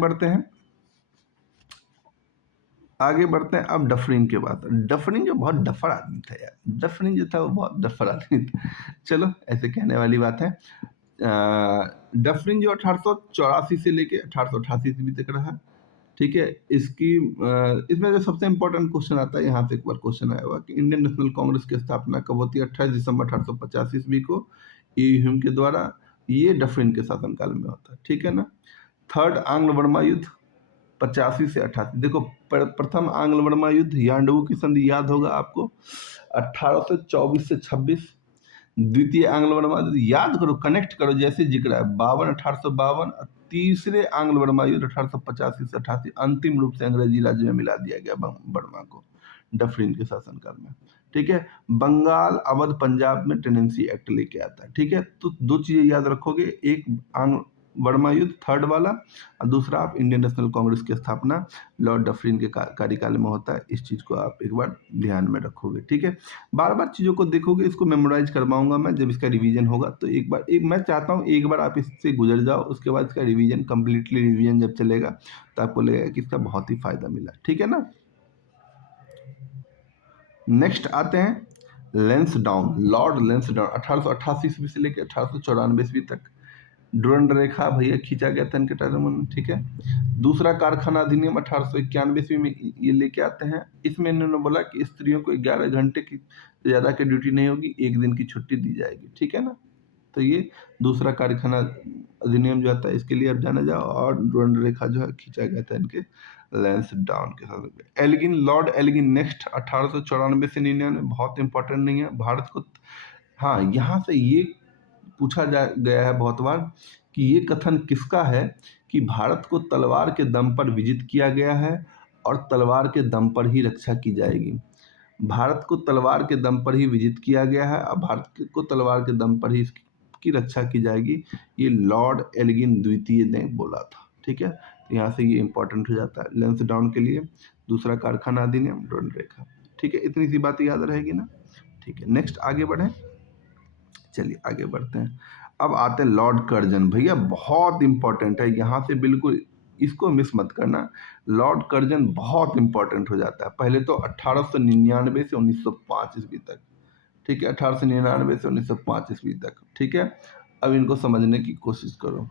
बढ़ते हैं, अब डफरिन के बाद। डफरिन जो बहुत डफर आदमी था यार, डफरिन जो था वो बहुत डफर आदमी था। चलो ऐसे कहने वाली बात है। डफरिन जो 1884 से लेके 1888 ईस्वी तक रहा, ठीक है। इसमें जो सबसे इंपॉर्टेंट क्वेश्चन आता है, यहाँ से एक बार क्वेश्चन आया हुआ कि इंडियन नेशनल कांग्रेस की स्थापना कब होती है, 28 दिसंबर 1850 ईस्वी को ह्यूम के द्वारा। ये डफरिन के शासनकाल में होता है, ठीक है ना। थर्ड आंग्ल बर्मा युद्ध 85 से 88। देखो प्रथम आंग्ल बर्मा युद्ध, यांडवू की संधि याद होगा आपको, 1824 से 26। द्वितीय आंग्ल बर्मा युद्ध याद करो, कनेक्ट करो, जैसे जिक्र है 52 1852। तीसरे आंग्ल बर्मा युद्ध 1885 से 88, अंतिम रूप से अंग्रेजी राज्य में मिला दिया गया बर्मा को डफरिन के शासनकाल में, ठीक है। बंगाल, अवध, पंजाब में टेनेंसी एक्ट लेके आता है, ठीक है। तो दो चीजें याद रखोगे, एक आंग्ल बर्मा युद्ध थर्ड वाला, और दूसरा आप इंडियन नेशनल कांग्रेस की स्थापना लॉर्ड डफरिन के कार्यकाल में होता है। इस चीज को आप एक बार ध्यान में रखोगे, ठीक है। बार बार चीजों को देखोगे, इसको मेमोराइज करवाऊंगा मैं जब इसका रिवीजन होगा, तो मैं चाहता हूँ एक बार आप इससे गुजर जाओ, उसके बाद इसका रिवीजन, कंप्लीटली रिवीजन जब चलेगा तो आपको लगेगा कि इसका बहुत ही फायदा मिला, ठीक है ना। नेक्स्ट आते हैं लेंसडाउन, लॉर्ड लेंसडाउन 1888 ईस्वी से लेकर 1894 ईस्वी तक डुरंड रेखा भैया खींचा गया था इनके टाइम में, ठीक है। दूसरा कारखाना अधिनियम 1891 ईस्वी में ये लेके आते हैं। इसमें इन्होंने बोला कि स्त्रियों को 11 घंटे की ज़्यादा की ड्यूटी नहीं होगी, एक दिन की छुट्टी दी जाएगी, ठीक है ना। तो ये दूसरा कारखाना अधिनियम जो आता है, इसके लिए अब जाना जाओ, और डुरंड रेखा जो है खींचा गया था इनके लेंसडाउन के साथ। एल्गिन, लॉर्ड एल्गिन नेक्स्ट 1894 से 99, बहुत इंपॉर्टेंट नहीं है भारत को। हाँ, यहाँ से ये पूछा गया है बहुत बार कि ये कथन किसका है कि भारत को तलवार के दम पर विजित किया गया है और तलवार के दम पर ही रक्षा की जाएगी। भारत को तलवार के दम पर ही विजित किया गया है और भारत को तलवार के दम पर ही इसकी रक्षा की जाएगी। ये लॉर्ड एल्गिन द्वितीय ने बोला था, ठीक है। तो यहाँ से ये इंपॉर्टेंट हो जाता है लेंसडाउन के लिए। दूसरा कारखाना अधिनियम, डुरंड रेखा, ठीक है। इतनी सी बात याद रहेगी ना, ठीक है। नेक्स्ट आगे बढ़ें, चलिए आगे बढ़ते हैं। अब आते हैं लॉर्ड कर्जन, भैया बहुत इंपॉर्टेंट है, यहाँ से बिल्कुल इसको मिस मत करना। लॉर्ड कर्जन बहुत इंपॉर्टेंट हो जाता है। पहले तो 1899 से 1905 ईस्वी तक, ठीक है, 1899 से 1905 ईस्वी तक, ठीक है। अब इनको समझने की कोशिश करो,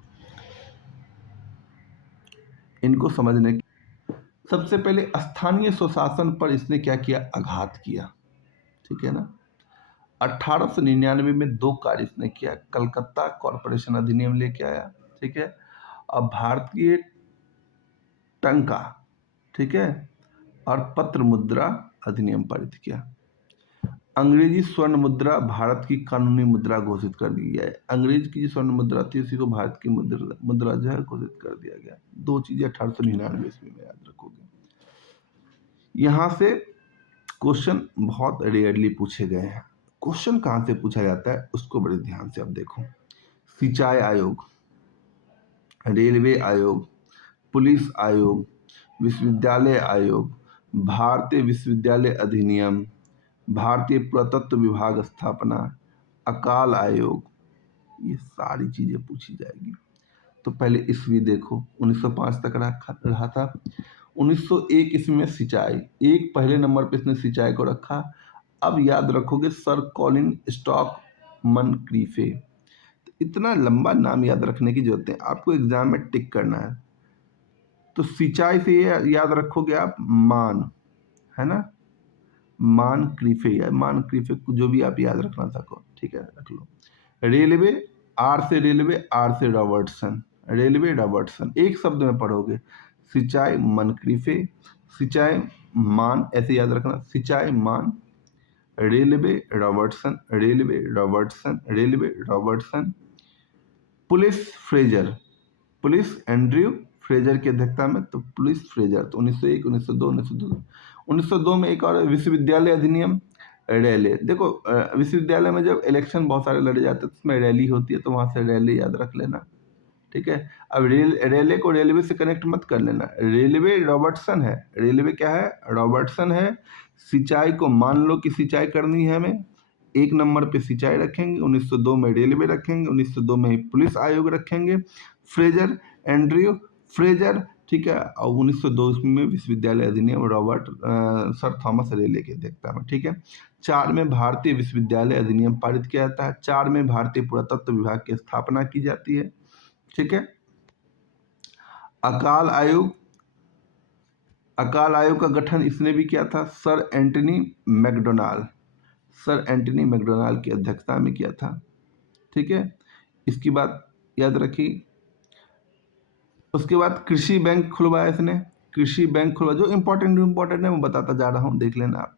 इनको समझने की। सबसे पहले स्थानीय स्वशासन पर इसने क्या किया, आघात किया, ठीक है ना। 1899 में दो कार्य इसने किया, कलकत्ता कॉरपोरेशन अधिनियम लेके आया, ठीक है, और भारतीय टंका, ठीक है, और पत्र मुद्रा अधिनियम पारित किया। अंग्रेजी स्वर्ण मुद्रा भारत की कानूनी मुद्रा घोषित कर दी है। अंग्रेज की जो स्वर्ण मुद्रा थी उसी को भारत की मुद्रा जो है घोषित कर दिया गया। दो चीजें 1899 ईस्वी में याद रखोगे। यहाँ से क्वेश्चन बहुत रेयरली पूछे गए हैं। क्वेश्चन कहाँ से पूछा जाता है उसको बड़े ध्यान से अब देखो। सिंचाई आयोग, रेलवे आयोग, पुलिस आयोग, विश्वविद्यालय आयोग, भारतीय विश्वविद्यालय अधिनियम, भारतीय पुरातत्व विभाग स्थापना, अकाल आयोग, ये सारी चीजें पूछी जाएगी। तो पहले ईस्वी देखो, 1905 तक रहा था। 1901 ईस्वी में सिंचाई, एक पहले नंबर पे इसने सिंचाई को रखा। अब याद रखोगे सर कॉलिन स्टॉकमन क्रीफे। इतना लंबा नाम याद रखने की जरूरत है, आपको एग्जाम में टिक करना है। तो सिंचाई से ये याद रखोगे आप मान, है ना, मान क्रीफे या मान क्रीफे, जो भी आप याद रखना सको, ठीक है, रख लो। रेलवे, आर से रेलवे, आर से रॉबर्टसन, रेलवे रॉबर्टसन, एक शब्द में पढ़ोगे। सिंचाई मनक्रीफे, सिंचाई मान, ऐसे याद रखना, सिंचाई मान, railway Robertson, railway Robertson, railway Robertson. Police Fraser, police Andrew Fraser की अध्यक्षता में, तो पुलिस फ्रेजर, तो 1901, 1902, 1902, 1902 में एक और विश्वविद्यालय अधिनियम रैली। देखो विश्वविद्यालय में जब इलेक्शन बहुत सारे लड़े जाते हैं तो उसमें रैली होती है, तो वहां से रैली याद रख लेना, ठीक है। अब रेलवे को रेलवे से कनेक्ट मत कर लेना, रेलवे रॉबर्टसन है, रेलवे क्या है, रॉबर्टसन है। सिंचाई को मान लो कि सिंचाई करनी है हमें, एक नंबर पे सिंचाई रखेंगे, 1902 में रेलवे रखेंगे, 1902 में ही पुलिस आयोग रखेंगे, फ्रेजर, एंड्रयू फ्रेजर, ठीक है। और 1902 में विश्वविद्यालय अधिनियम रॉबर्ट सर थॉमस रेले की अध्यक्षता में, ठीक है। 4 में भारतीय विश्वविद्यालय अधिनियम पारित किया जाता है, 4 में भारतीय पुरातत्व विभाग की स्थापना की जाती है, ठीक है। अकाल आयोग, अकाल आयोग का गठन इसने भी किया था, sir Antony MacDonald, sir Antony MacDonald की अध्यक्षता में किया था, ठीक है। इसकी बात याद रखी। उसके बाद कृषि बैंक खुलवाया इसने, कृषि बैंक खुलवा, जो इंपॉर्टेंट है मैं बताता जा रहा हूं, देख लेना आप।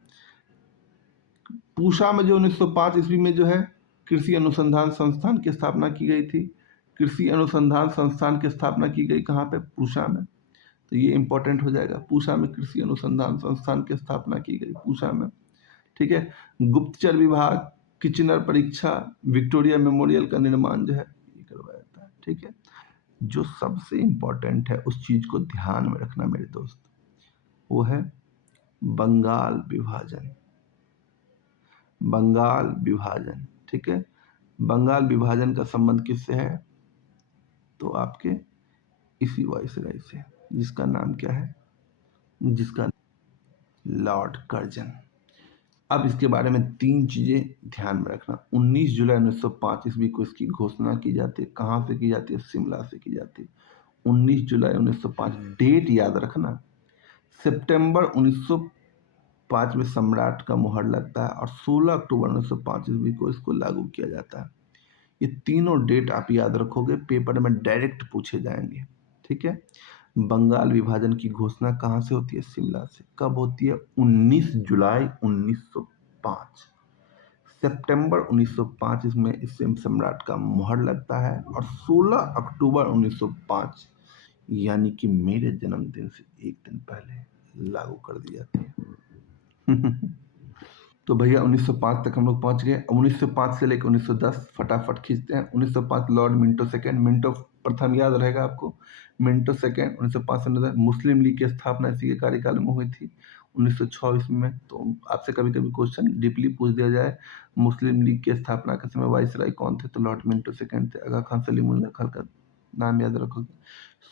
पूसा में जो 1905 ईस्वी में जो है कृषि अनुसंधान संस्थान की स्थापना की गई थी, कृषि अनुसंधान संस्थान की स्थापना की गई कहाँ पे, पूसा में, तो ये इंपॉर्टेंट हो जाएगा। पूसा में कृषि अनुसंधान संस्थान की स्थापना की गई, पूसा में, ठीक है। गुप्तचर विभाग, किचनर परीक्षा, विक्टोरिया मेमोरियल का निर्माण जो है ये करवाया था, ठीक है। जो सबसे इंपॉर्टेंट है उस चीज को ध्यान में रखना मेरे दोस्त, वो है बंगाल विभाजन, बंगाल विभाजन, ठीक है। बंगाल विभाजन का संबंध किससे है, तो आपके इसी वायसराय से, जिसका नाम क्या है, जिसका लॉर्ड कर्जन। अब इसके बारे में 3 चीजें ध्यान में रखना। 19 जुलाई 1905 ईस्वी को इसकी घोषणा की जाती है, कहाँ से की जाती है, शिमला से की जाती है। 19 जुलाई 1905, डेट याद रखना। सितंबर 1905 में सम्राट का मुहर लगता है और 16 अक्टूबर 1905 ईस्वी को इसको लागू किया जाता है। ये तीनों डेट आप याद रखोगे, पेपर में डायरेक्ट पूछे जाएंगे, ठीक है। बंगाल विभाजन की घोषणा कहाँ से होती है, शिमला से। कब होती है, 19 जुलाई 1905। सितंबर 1905 इसमें इससे सम्राट का मुहर लगता है और 16 अक्टूबर 1905 यानी कि मेरे जन्मदिन से एक दिन पहले लागू कर दी जाती है। तो भैया 1905 तक हम लोग पहुंच गए। 1905 से लेकर 1910 फटाफट खींचते हैं। 1905 लॉर्ड मिंटो सेकेंड, मिंटो प्रथम याद रहेगा आपको, मिंटो सेकेंड 1905 से 1910। मुस्लिम लीग की स्थापना इसी के कार्यकाल में हुई थी 1906 ईस्वी में। तो आपसे कभी कभी क्वेश्चन डीपली पूछ दिया जाए, मुस्लिम लीग की स्थापना के समय वाइसराय कौन थे, तो लॉर्ड मिंटो सेकेंड थे। आगा खान सलीमुल्लाह खान का नाम याद रखोगे।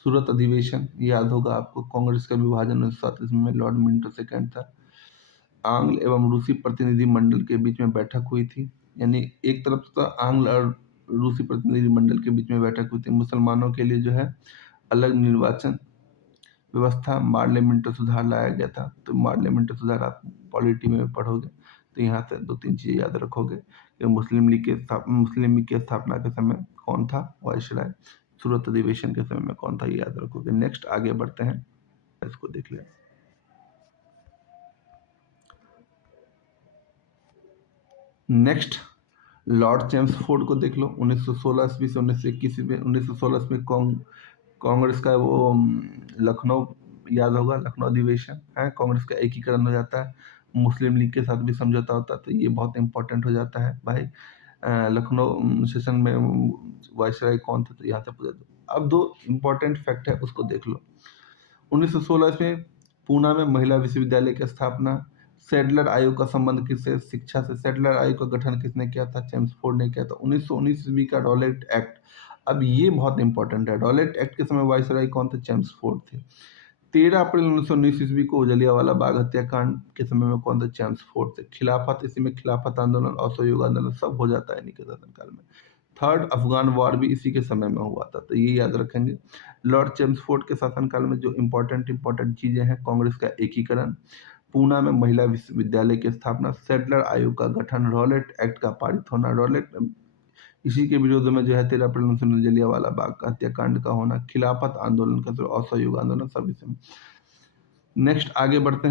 सूरत अधिवेशन याद होगा आपको, कांग्रेस का विभाजन 1907 ईस्वी में लॉर्ड मिंटो सेकेंड था। आंग्ल एवं रूसी प्रतिनिधि मंडल के बीच में बैठक हुई थी, यानी एक तरफ तो आंग्ल और रूसी प्रतिनिधि मंडल के बीच में बैठक हुई थी। मुसलमानों के लिए जो है अलग निर्वाचन व्यवस्था, मार्लियामेंटो सुधार लाया गया था। तो मार्लियामेंटो सुधार आप पॉलिटी में पढ़ोगे तो यहाँ से 2-3 चीजें याद रखोगे कि मुस्लिम लीग की स्थापना के समय कौन था वायसराय, सूरत अधिवेशन के समय में कौन था, ये याद रखोगे। नेक्स्ट आगे बढ़ते हैं, इसको देख लें। नेक्स्ट लॉर्ड चेम्सफोर्ड को देख लो, 1916 ईस्वी से 1921 में। 1916 में कांग्रेस का वो लखनऊ याद होगा, लखनऊ अधिवेशन है, कांग्रेस का एकीकरण हो जाता है, मुस्लिम लीग के साथ भी समझौता होता है, तो ये बहुत इंपॉर्टेंट हो जाता है भाई। लखनऊ सेशन में वायसराय कौन थे, तो यहाँ से पूछा। अब 2 इंपॉर्टेंट फैक्ट है, उसको देख लो। 1916 में पूना में महिला विश्वविद्यालय की स्थापना। सैडलर आयोग का संबंध किससे, शिक्षा से। सैडलर आयोग का गठन किसने किया था, चेम्सफोर्ड ने किया था। 1919 ईस्वी का रॉलेट एक्ट, अब ये बहुत इंपॉर्टेंट है। रॉलेट एक्ट के समय वायसराय कौन थे, चेम्सफोर्ड थे। 13 अप्रैल 1919 ईस्वी को जलियांवाला बाग हत्याकांड के समय में कौन था? जेम्स फोर्ड थे। खिलाफत, इसी में खिलाफत आंदोलन, असहयोग आंदोलन सब हो जाता है इन्हीं के शासनकाल में। थर्ड अफगान वॉर भी इसी के समय में हुआ था, तो ये याद रखेंगे। लॉर्ड चेम्सफोर्ड के शासनकाल में जो इंपॉर्टेंट चीजें हैं, कांग्रेस का एकीकरण, पूना में महिला विश्वविद्यालय की स्थापना, सेटलर आयोग का गठन, रॉलेट एक्ट का पारित होना, रॉलेट इसी के विरोध में जो है 13 अप्रैल 1919 जलियांवाला बाग का हत्याकांड का होना, खिलाफत आंदोलन का जो असहयोग आंदोलन सब इसमें। नेक्स्ट आगे बढ़ते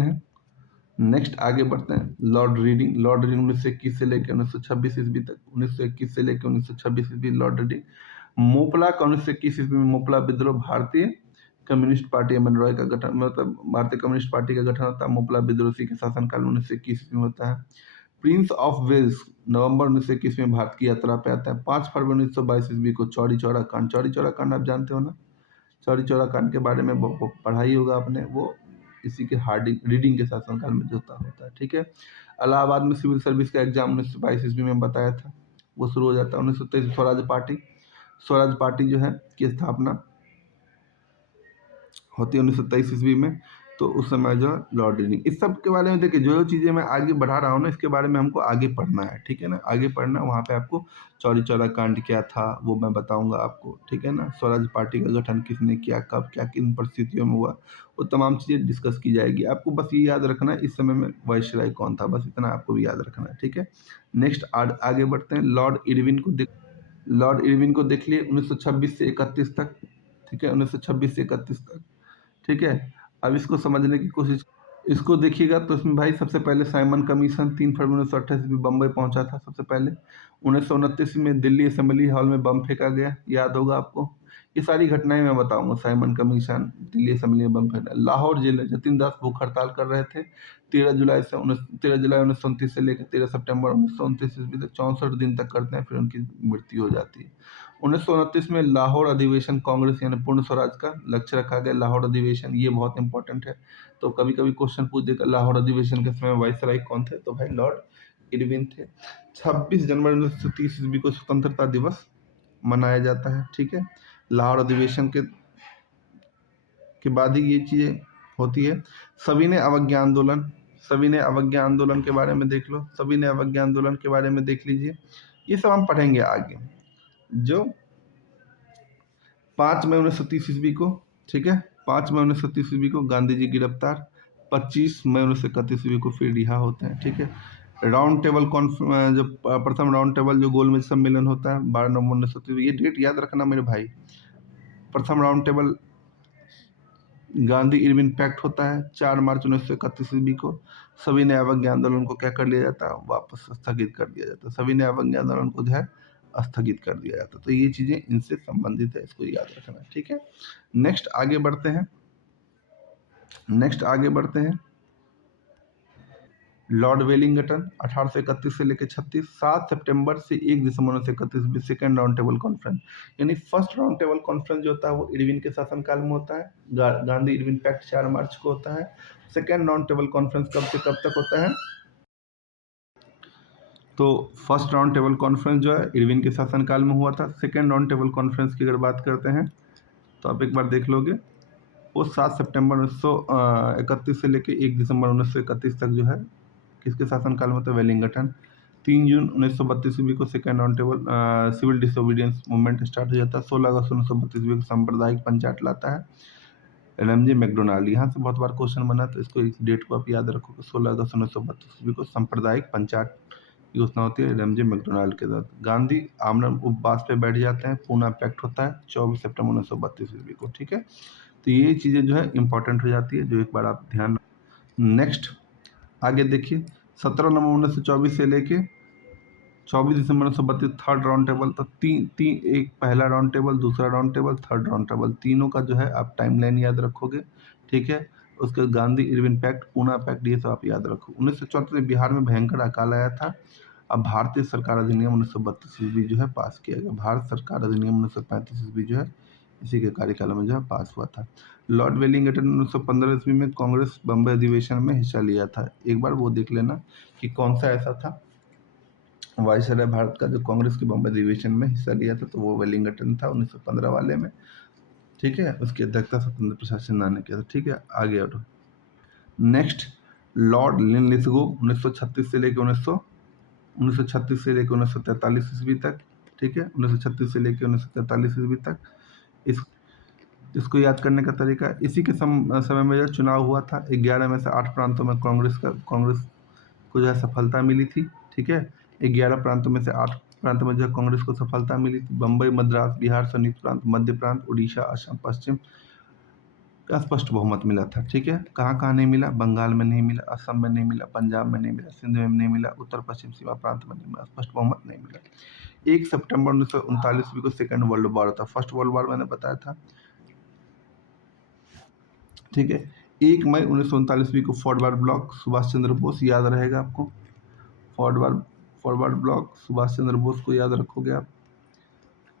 हैं। लॉर्ड रीडिंग 1921 से लेकर 1926 ईस्वी तक, 1921 से लेकर 1926 ईस्वी लॉर्ड रीडिंग। मोपला का 1921 ईस्वी में मोपला विद्रोह, भारतीय communist party M N Roy का गठन, मतलब भारतीय कम्युनिस्ट पार्टी का गठन होता है। मोपला विद्रोह के शासनकाल में 1921 ईस्वी में होता है। प्रिंस ऑफ वेल्स नवंबर 1921 में भारत की यात्रा पे आता है। 5 फरवरी 1922 ईस्वी को चौरी चौरा कांड आप जानते हो ना, चौरी चौरा कांड के बारे में पढ़ाई होगा आपने, वो इसी के हार्डिंग रीडिंग के शासनकाल में जो होता है, ठीक है। इलाहाबाद में सिविल सर्विस का एग्जाम 1922 ईस्वी में बताया था, वो शुरू हो जाता है। 1923 स्वराज पार्टी जो है की स्थापना होती है 1923 ईस्वी में, तो उस समय जो लॉर्ड रीडिंग, इस सब के बारे में देखिए, जो चीज़ें मैं आगे बढ़ा रहा हूँ ना, इसके बारे में हमको आगे पढ़ना है, ठीक है ना, आगे पढ़ना, वहाँ पे आपको चौरी चौरा कांड क्या था वो मैं बताऊंगा आपको, ठीक है ना। स्वराज पार्टी का गठन किसने किया, कब क्या, किन परिस्थितियों में हुआ, वो तमाम चीज़ें डिस्कस की जाएगी। आपको बस ये याद रखना है इस समय में वायसराय कौन था, बस इतना आपको भी याद रखना है, ठीक है। नेक्स्ट आगे बढ़ते हैं। लॉर्ड इरविन को देख लिए 1926 से 31 तक, ठीक है, 1926 से 31 तक, ठीक है। अब इसको समझने की कोशिश, इसको देखिएगा तो इसमें भाई सबसे पहले साइमन कमीशन 3 फरवरी 1928 में बम्बई पहुंचा था सबसे पहले। 1929 में दिल्ली असेंबली हॉल में बम फेंका गया, याद होगा आपको। ये सारी घटनाएं मैं बताऊंगा। साइमन कमीशन, दिल्ली असेंबली में बम फेंका, लाहौर जेल में जतिन दास भूख हड़ताल कर रहे थे। 13 जुलाई 1929 से लेकर 13 सितंबर 1929 ईस्वी तक 64 दिन तक करते हैं, फिर उनकी मृत्यु हो जाती है। 1929 में लाहौर अधिवेशन कांग्रेस यानी पूर्ण स्वराज का लक्ष्य रखा गया। लाहौर अधिवेशन ये बहुत इंपॉर्टेंट है, तो कभी कभी क्वेश्चन पूछ देगा लाहौर अधिवेशन के समय वाइसराय कौन थे, तो भाई लॉर्ड इरविन थे। 26 जनवरी 1930 ईस्वी को स्वतंत्रता दिवस मनाया जाता है, ठीक है। लाहौर अधिवेशन के बाद ही ये चीजें होती है। सविनय अवज्ञा आंदोलन के बारे में देख लो, सविनय अवज्ञा आंदोलन के बारे में देख लीजिए, ये सब हम पढ़ेंगे आगे। जो 5 मई 1930 ईस्वी को, ठीक है, 5 मई 1930 ईस्वी को गांधी जी गिरफ्तार, 25 मई 1931 ईस्वी को फिर रिहा होते हैं, ठीक है। राउंड टेबल जो प्रथम राउंड टेबल जो गोलमेज सम्मेलन होता है 12 नवंबर 1930, ये डेट याद रखना मेरे भाई। प्रथम round table Gandhi Irwin pact होता है 4 मार्च 1931 ईस्वी को। सविनय अवज्ञा आंदोलन को क्या कर लिया जाता है, वापस स्थगित कर दिया जाता है। सविनय अवज्ञा आंदोलन को जो है स्थगित कर दिया जाता है। तो ये चीजें इनसे संबंधित है, इसको याद रखना, ठीक है। नेक्स्ट आगे बढ़ते हैं। लॉर्ड वेलिंगटन 1831 से लेकर 36, 7 सितंबर से 1 दिसंबर 1931 सेकेंड राउंड टेबल कॉन्फ्रेंस, यानी फर्स्ट राउंड टेबल कॉन्फ्रेंस जो होता है वो इरविन के शासनकाल में होता है। गांधी इरविन पैक्ट 4 मार्च को होता है। सेकेंड राउंड टेबल कॉन्फ्रेंस कब से कब तक होता है, तो फर्स्ट राउंड टेबल कॉन्फ्रेंस जो है इरविन के शासनकाल में हुआ था। सेकेंड राउंड टेबल कॉन्फ्रेंस की अगर बात करते हैं तो आप एक बार देख लोगे, वो 7 सितंबर 1931 से लेकर 1 दिसंबर 1931 तक जो है किसके शासनकाल में, तो वेलिंगटन। 3 जून 1932 ईस्वी को second round table civil disobedience movement start हो जाता है। 16 अगस्त 1932 ईस्वी को सांप्रदायिक पंचायत लाता है एलएमजे मैकडोनाल्ड। यहाँ से बहुत बार क्वेश्चन बना, तो इसको इस डेट को आप याद रखो कि 16 अगस्त 1932 ईस्वी को सांप्रदायिक पंचायत घोषणा होती है एलएमजे मैकडोनाल्ड के साथ। गांधी आमरण उपवास पे बैठ जाते हैं, पूना पैक्ट होता है 24 सितंबर 1932 ईस्वी को, ठीक है। तो ये चीज़ें जो है इंपॉर्टेंट हो जाती है, जो एक बार आप ध्यान। नेक्स्ट आगे देखिए, 17 नवंबर 1924 से लेके 24 दिसंबर 1932 थर्ड राउंड टेबल, तो एक पहला राउंड टेबल, दूसरा round table, third round table, तीनों का जो है आप टाइमलाइन याद रखोगे, ठीक है। उसके Gandhi Irwin pact, Poona pact, ये सब आप याद रखो। 1934 में बिहार में भयंकर अकाल आया था। अब भारतीय सरकार अधिनियम 1932 ईस्वी जो है पास किया गया। भारत सरकार अधिनियम 1935 ईस्वी जो है इसी के कार्यकाल में जो है पास हुआ था। लॉर्ड वेलिंगटन 1915 ईस्वी में कांग्रेस बम्बई अधिवेशन में हिस्सा लिया था। एक बार वो देख लेना कि कौन सा ऐसा था वायसराय भारत का जो कांग्रेस के बम्बई अधिवेशन में हिस्सा लिया था, तो वो वेलिंगटन था 1915 वाले में। ठीक है, उसकी अध्यक्षता स्वतंत्र प्रसाद सिन्हा ने किया था। ठीक है, आगे बढ़ो। नेक्स्ट, लॉर्ड लिनलिथगो 1936 से लेकर 1936 से लेकर 1943 ईस्वी तक। ठीक है, 1936 से लेकर 1943 ईस्वी तक। इसको याद करने का तरीका, इसी के समय में जो चुनाव हुआ था, 11 में से 8 प्रांतों में कांग्रेस को जो है सफलता मिली थी। ठीक है, 11 प्रांतों में से 8 प्रांतों में जो है कांग्रेस को सफलता मिली थी। बम्बई, मद्रास, बिहार, संयुक्त प्रांत, मध्य प्रांत, उड़ीसा, असम, पश्चिम का स्पष्ट बहुमत मिला था। ठीक है, कहाँ कहाँ नहीं मिला? बंगाल में नहीं मिला, असम में नहीं मिला, पंजाब में नहीं मिला, सिंध में नहीं मिला, उत्तर पश्चिम सीमा प्रांत में नहीं मिला, स्पष्ट बहुमत नहीं मिला। 1 सितंबर 1939 को सेकेंड वर्ल्ड वॉर था। फर्स्ट वर्ल्ड वॉर मैंने बताया था। ठीक है, 1 मई 1939 को फॉरवर्ड ब्लॉक, सुभाष चंद्र बोस, याद रहेगा आपको। फॉरवर्ड ब्लॉक, सुभाष चंद्र बोस को याद रखोगे आप।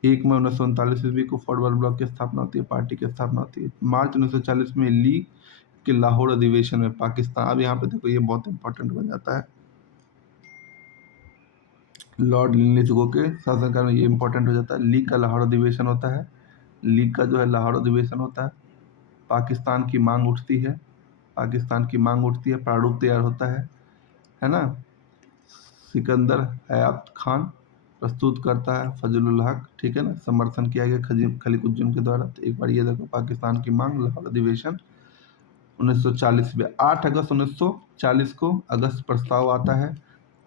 1 मई 1939 को फॉरवर्ड ब्लॉक की स्थापना होती है, पार्टी की स्थापना होती है। मार्च 1940 में लीग के लाहौर अधिवेशन में पाकिस्तान, अब यहाँ पे देखो ये बहुत इंपॉर्टेंट बन जाता है, लॉर्ड लिनलिथगो के शासनकाल में ये इंपॉर्टेंट हो जाता है। लीग का लाहौर अधिवेशन होता है, लीग का जो है लाहौर अधिवेशन होता है। पाकिस्तान की मांग उठती है, प्रारूप तैयार होता है ना। सिकंदर हयात खान प्रस्तुत करता है, फजलुल हक, ठीक है ना, समर्थन किया गया खलीकुद्दीन के द्वारा। तो एक बार ये देखो, पाकिस्तान की मांग, लाहौर अधिवेशन 1940 में। 8 अगस्त 1940 को अगस्त प्रस्ताव आता है,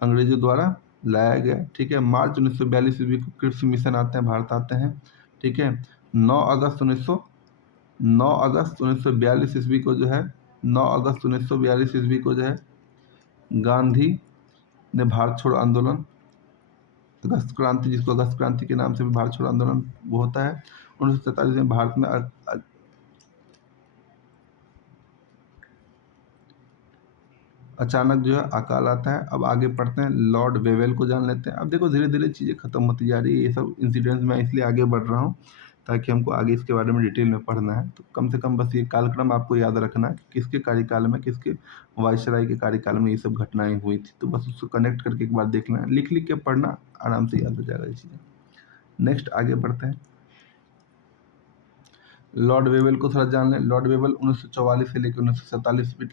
अंग्रेजों द्वारा लाया गया। ठीक है, मार्च 1942 ईस्वी को क्रिप्स मिशन आते हैं, भारत आते हैं। ठीक है, 9 अगस्त 1942 ईस्वी को जो है 9 अगस्त 1942 ईस्वी को जो है गांधी ने भारत छोड़ो आंदोलन, अगस्त क्रांति, जिसको अगस्त क्रांति के नाम से भी भारत छोड़ो आंदोलन वो होता है। 1947 में भारत में अचानक जो है अकाल आता है। अब आगे पढ़ते हैं, लॉर्ड वेवेल को जान लेते हैं। अब देखो धीरे धीरे चीज़ें खत्म होती जा रही है, ये सब इंसिडेंट्स मैं इसलिए आगे बढ़ रहा हूँ ताकि हमको आगे इसके बारे में डिटेल में पढ़ना है। तो कम से कम बस ये कालक्रम आपको याद रखना है कि किसके कार्यकाल में, किसके वायसराय के कार्यकाल में ये सब घटनाएं हुई थी। तो बस उसको कनेक्ट करके एक बार देखना है, लिख लिख के पढ़ना, आराम से याद हो जाएगा ये चीज़ें। नेक्स्ट आगे बढ़ते हैं, लॉर्ड वेवेल को थोड़ा जान लें। लॉर्ड वेवेल 1944 से लेकर 1947 तक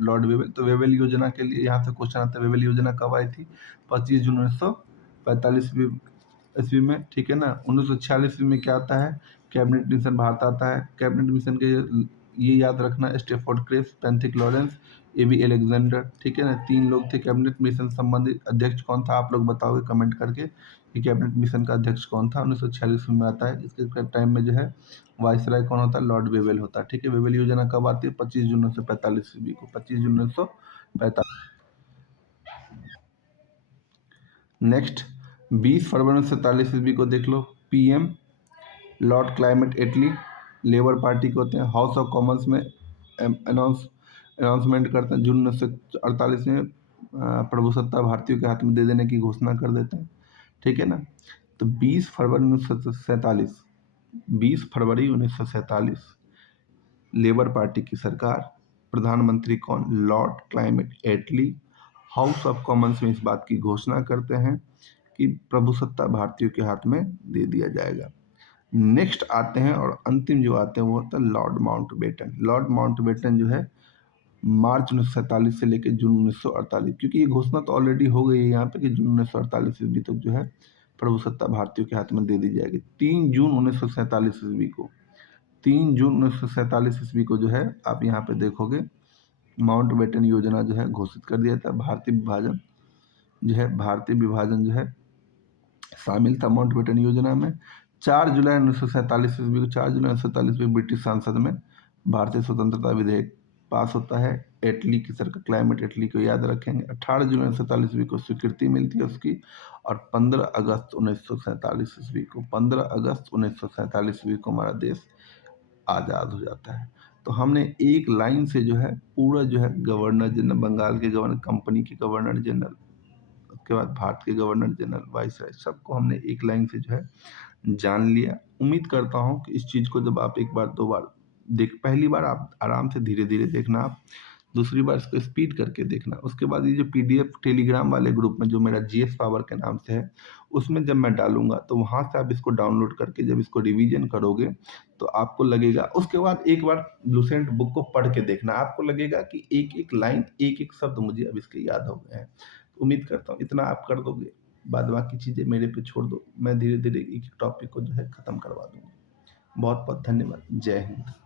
लॉर्ड वेवेल। तो वेवेल योजना के लिए यहाँ से क्वेश्चन आता है, वेवेल योजना कब आई थी? 25 जून 1945 ईस्वी में। ठीक है ना। 1946 ईस्वी में क्या आता है? कैबिनेट मिशन भारत आता है। कैबिनेट मिशन के ये याद रखना, Stafford Cripps, Pethick Lawrence, A V Alexander. ठीक है ना, 3 लोग थे कैबिनेट मिशन संबंधित। अध्यक्ष कौन था? आप लोग बताओगे कमेंट करके कि कैबिनेट मिशन का अध्यक्ष कौन था। 1946 में आता है। इसके टाइम में जो है वायसराय कौन होता है? लॉर्ड वेवेल होता है। ठीक है, वेवेल योजना कब आती है? 25 जून 1945 ईस्वी को, 25 जून 1945। नेक्स्ट, 20 फरवरी 1947 ईस्वी को देख लो, पीएम लॉर्ड क्लाइमेट एटली लेबर पार्टी के होते हैं। हाउस ऑफ कॉमन्स में अनाउंसमेंट करते हैं, जून 1948 में प्रभुसत्ता भारतीयों के हाथ में दे देने की घोषणा कर देते हैं। ठीक है ना। तो 20 फरवरी 1947 लेबर पार्टी की सरकार, प्रधानमंत्री कौन? Lord Clement Attlee, House of Commons में इस बात की घोषणा करते हैं कि प्रभुसत्ता भारतीयों के हाथ में दे दिया जाएगा। नेक्स्ट आते हैं और अंतिम जो आते हैं वो होता है लॉर्ड माउंटबेटन। लॉर्ड माउंटबेटन जो है मार्च 1947 से लेकर जून 1948, क्योंकि ये घोषणा तो ऑलरेडी हो गई है यहाँ पे कि जून 1948 ईस्वी तक जो है प्रभुसत्ता भारतीयों के हाथ में दे दी जाएगी। 3 जून 1947 ईस्वी को, 3 जून 1947 ईस्वी को जो है आप यहाँ पे देखोगे माउंटबेटन योजना जो है घोषित कर दिया था। भारतीय विभाजन जो है शामिल था माउंटबेटन योजना में। 4 जुलाई 1947 ईस्वी को, 4 जुलाई 1947 में ब्रिटिश संसद में भारतीय स्वतंत्रता विधेयक पास होता है। एटली की सरकार, क्लाइमेट एटली को याद रखेंगे। 18 जुलाई 1947 ईस्वी को स्वीकृति मिलती है उसकी, और 15 अगस्त 1947 ईस्वी को, 15 अगस्त 1947 ईस्वी को हमारा देश आज़ाद हो जाता है। तो हमने एक लाइन से जो है पूरा जो है गवर्नर जनरल, बंगाल के गवर्नर, कंपनी के गवर्नर जनरल, उसके बाद भारत के गवर्नर जनरल, वाइसराय, सबको हमने एक लाइन से जो है जान लिया। उम्मीद करता हूँ कि इस चीज़ को जब आप एक बार दो बार पहली बार आप आराम से धीरे धीरे देखना, आप दूसरी बार इसको स्पीड करके देखना। उसके बाद ये जो पीडीएफ टेलीग्राम वाले ग्रुप में जो मेरा जीएस पावर के नाम से है, उसमें जब मैं डालूंगा तो वहाँ से आप इसको डाउनलोड करके जब इसको रिवीजन करोगे तो आपको लगेगा, उसके बाद एक बार लुसेंट बुक को पढ़ के देखना, आपको लगेगा कि एक-एक लाइन, एक-एक शब्द मुझे अब इसके याद हो गए हैं। उम्मीद करता हूँ इतना आप कर दोगे, बाद बाकी चीज़ें मेरे पे छोड़ दो, मैं धीरे-धीरे एक-एक टॉपिक को जो है खत्म करवा दूँगा। बहुत-बहुत धन्यवाद। जय हिंद।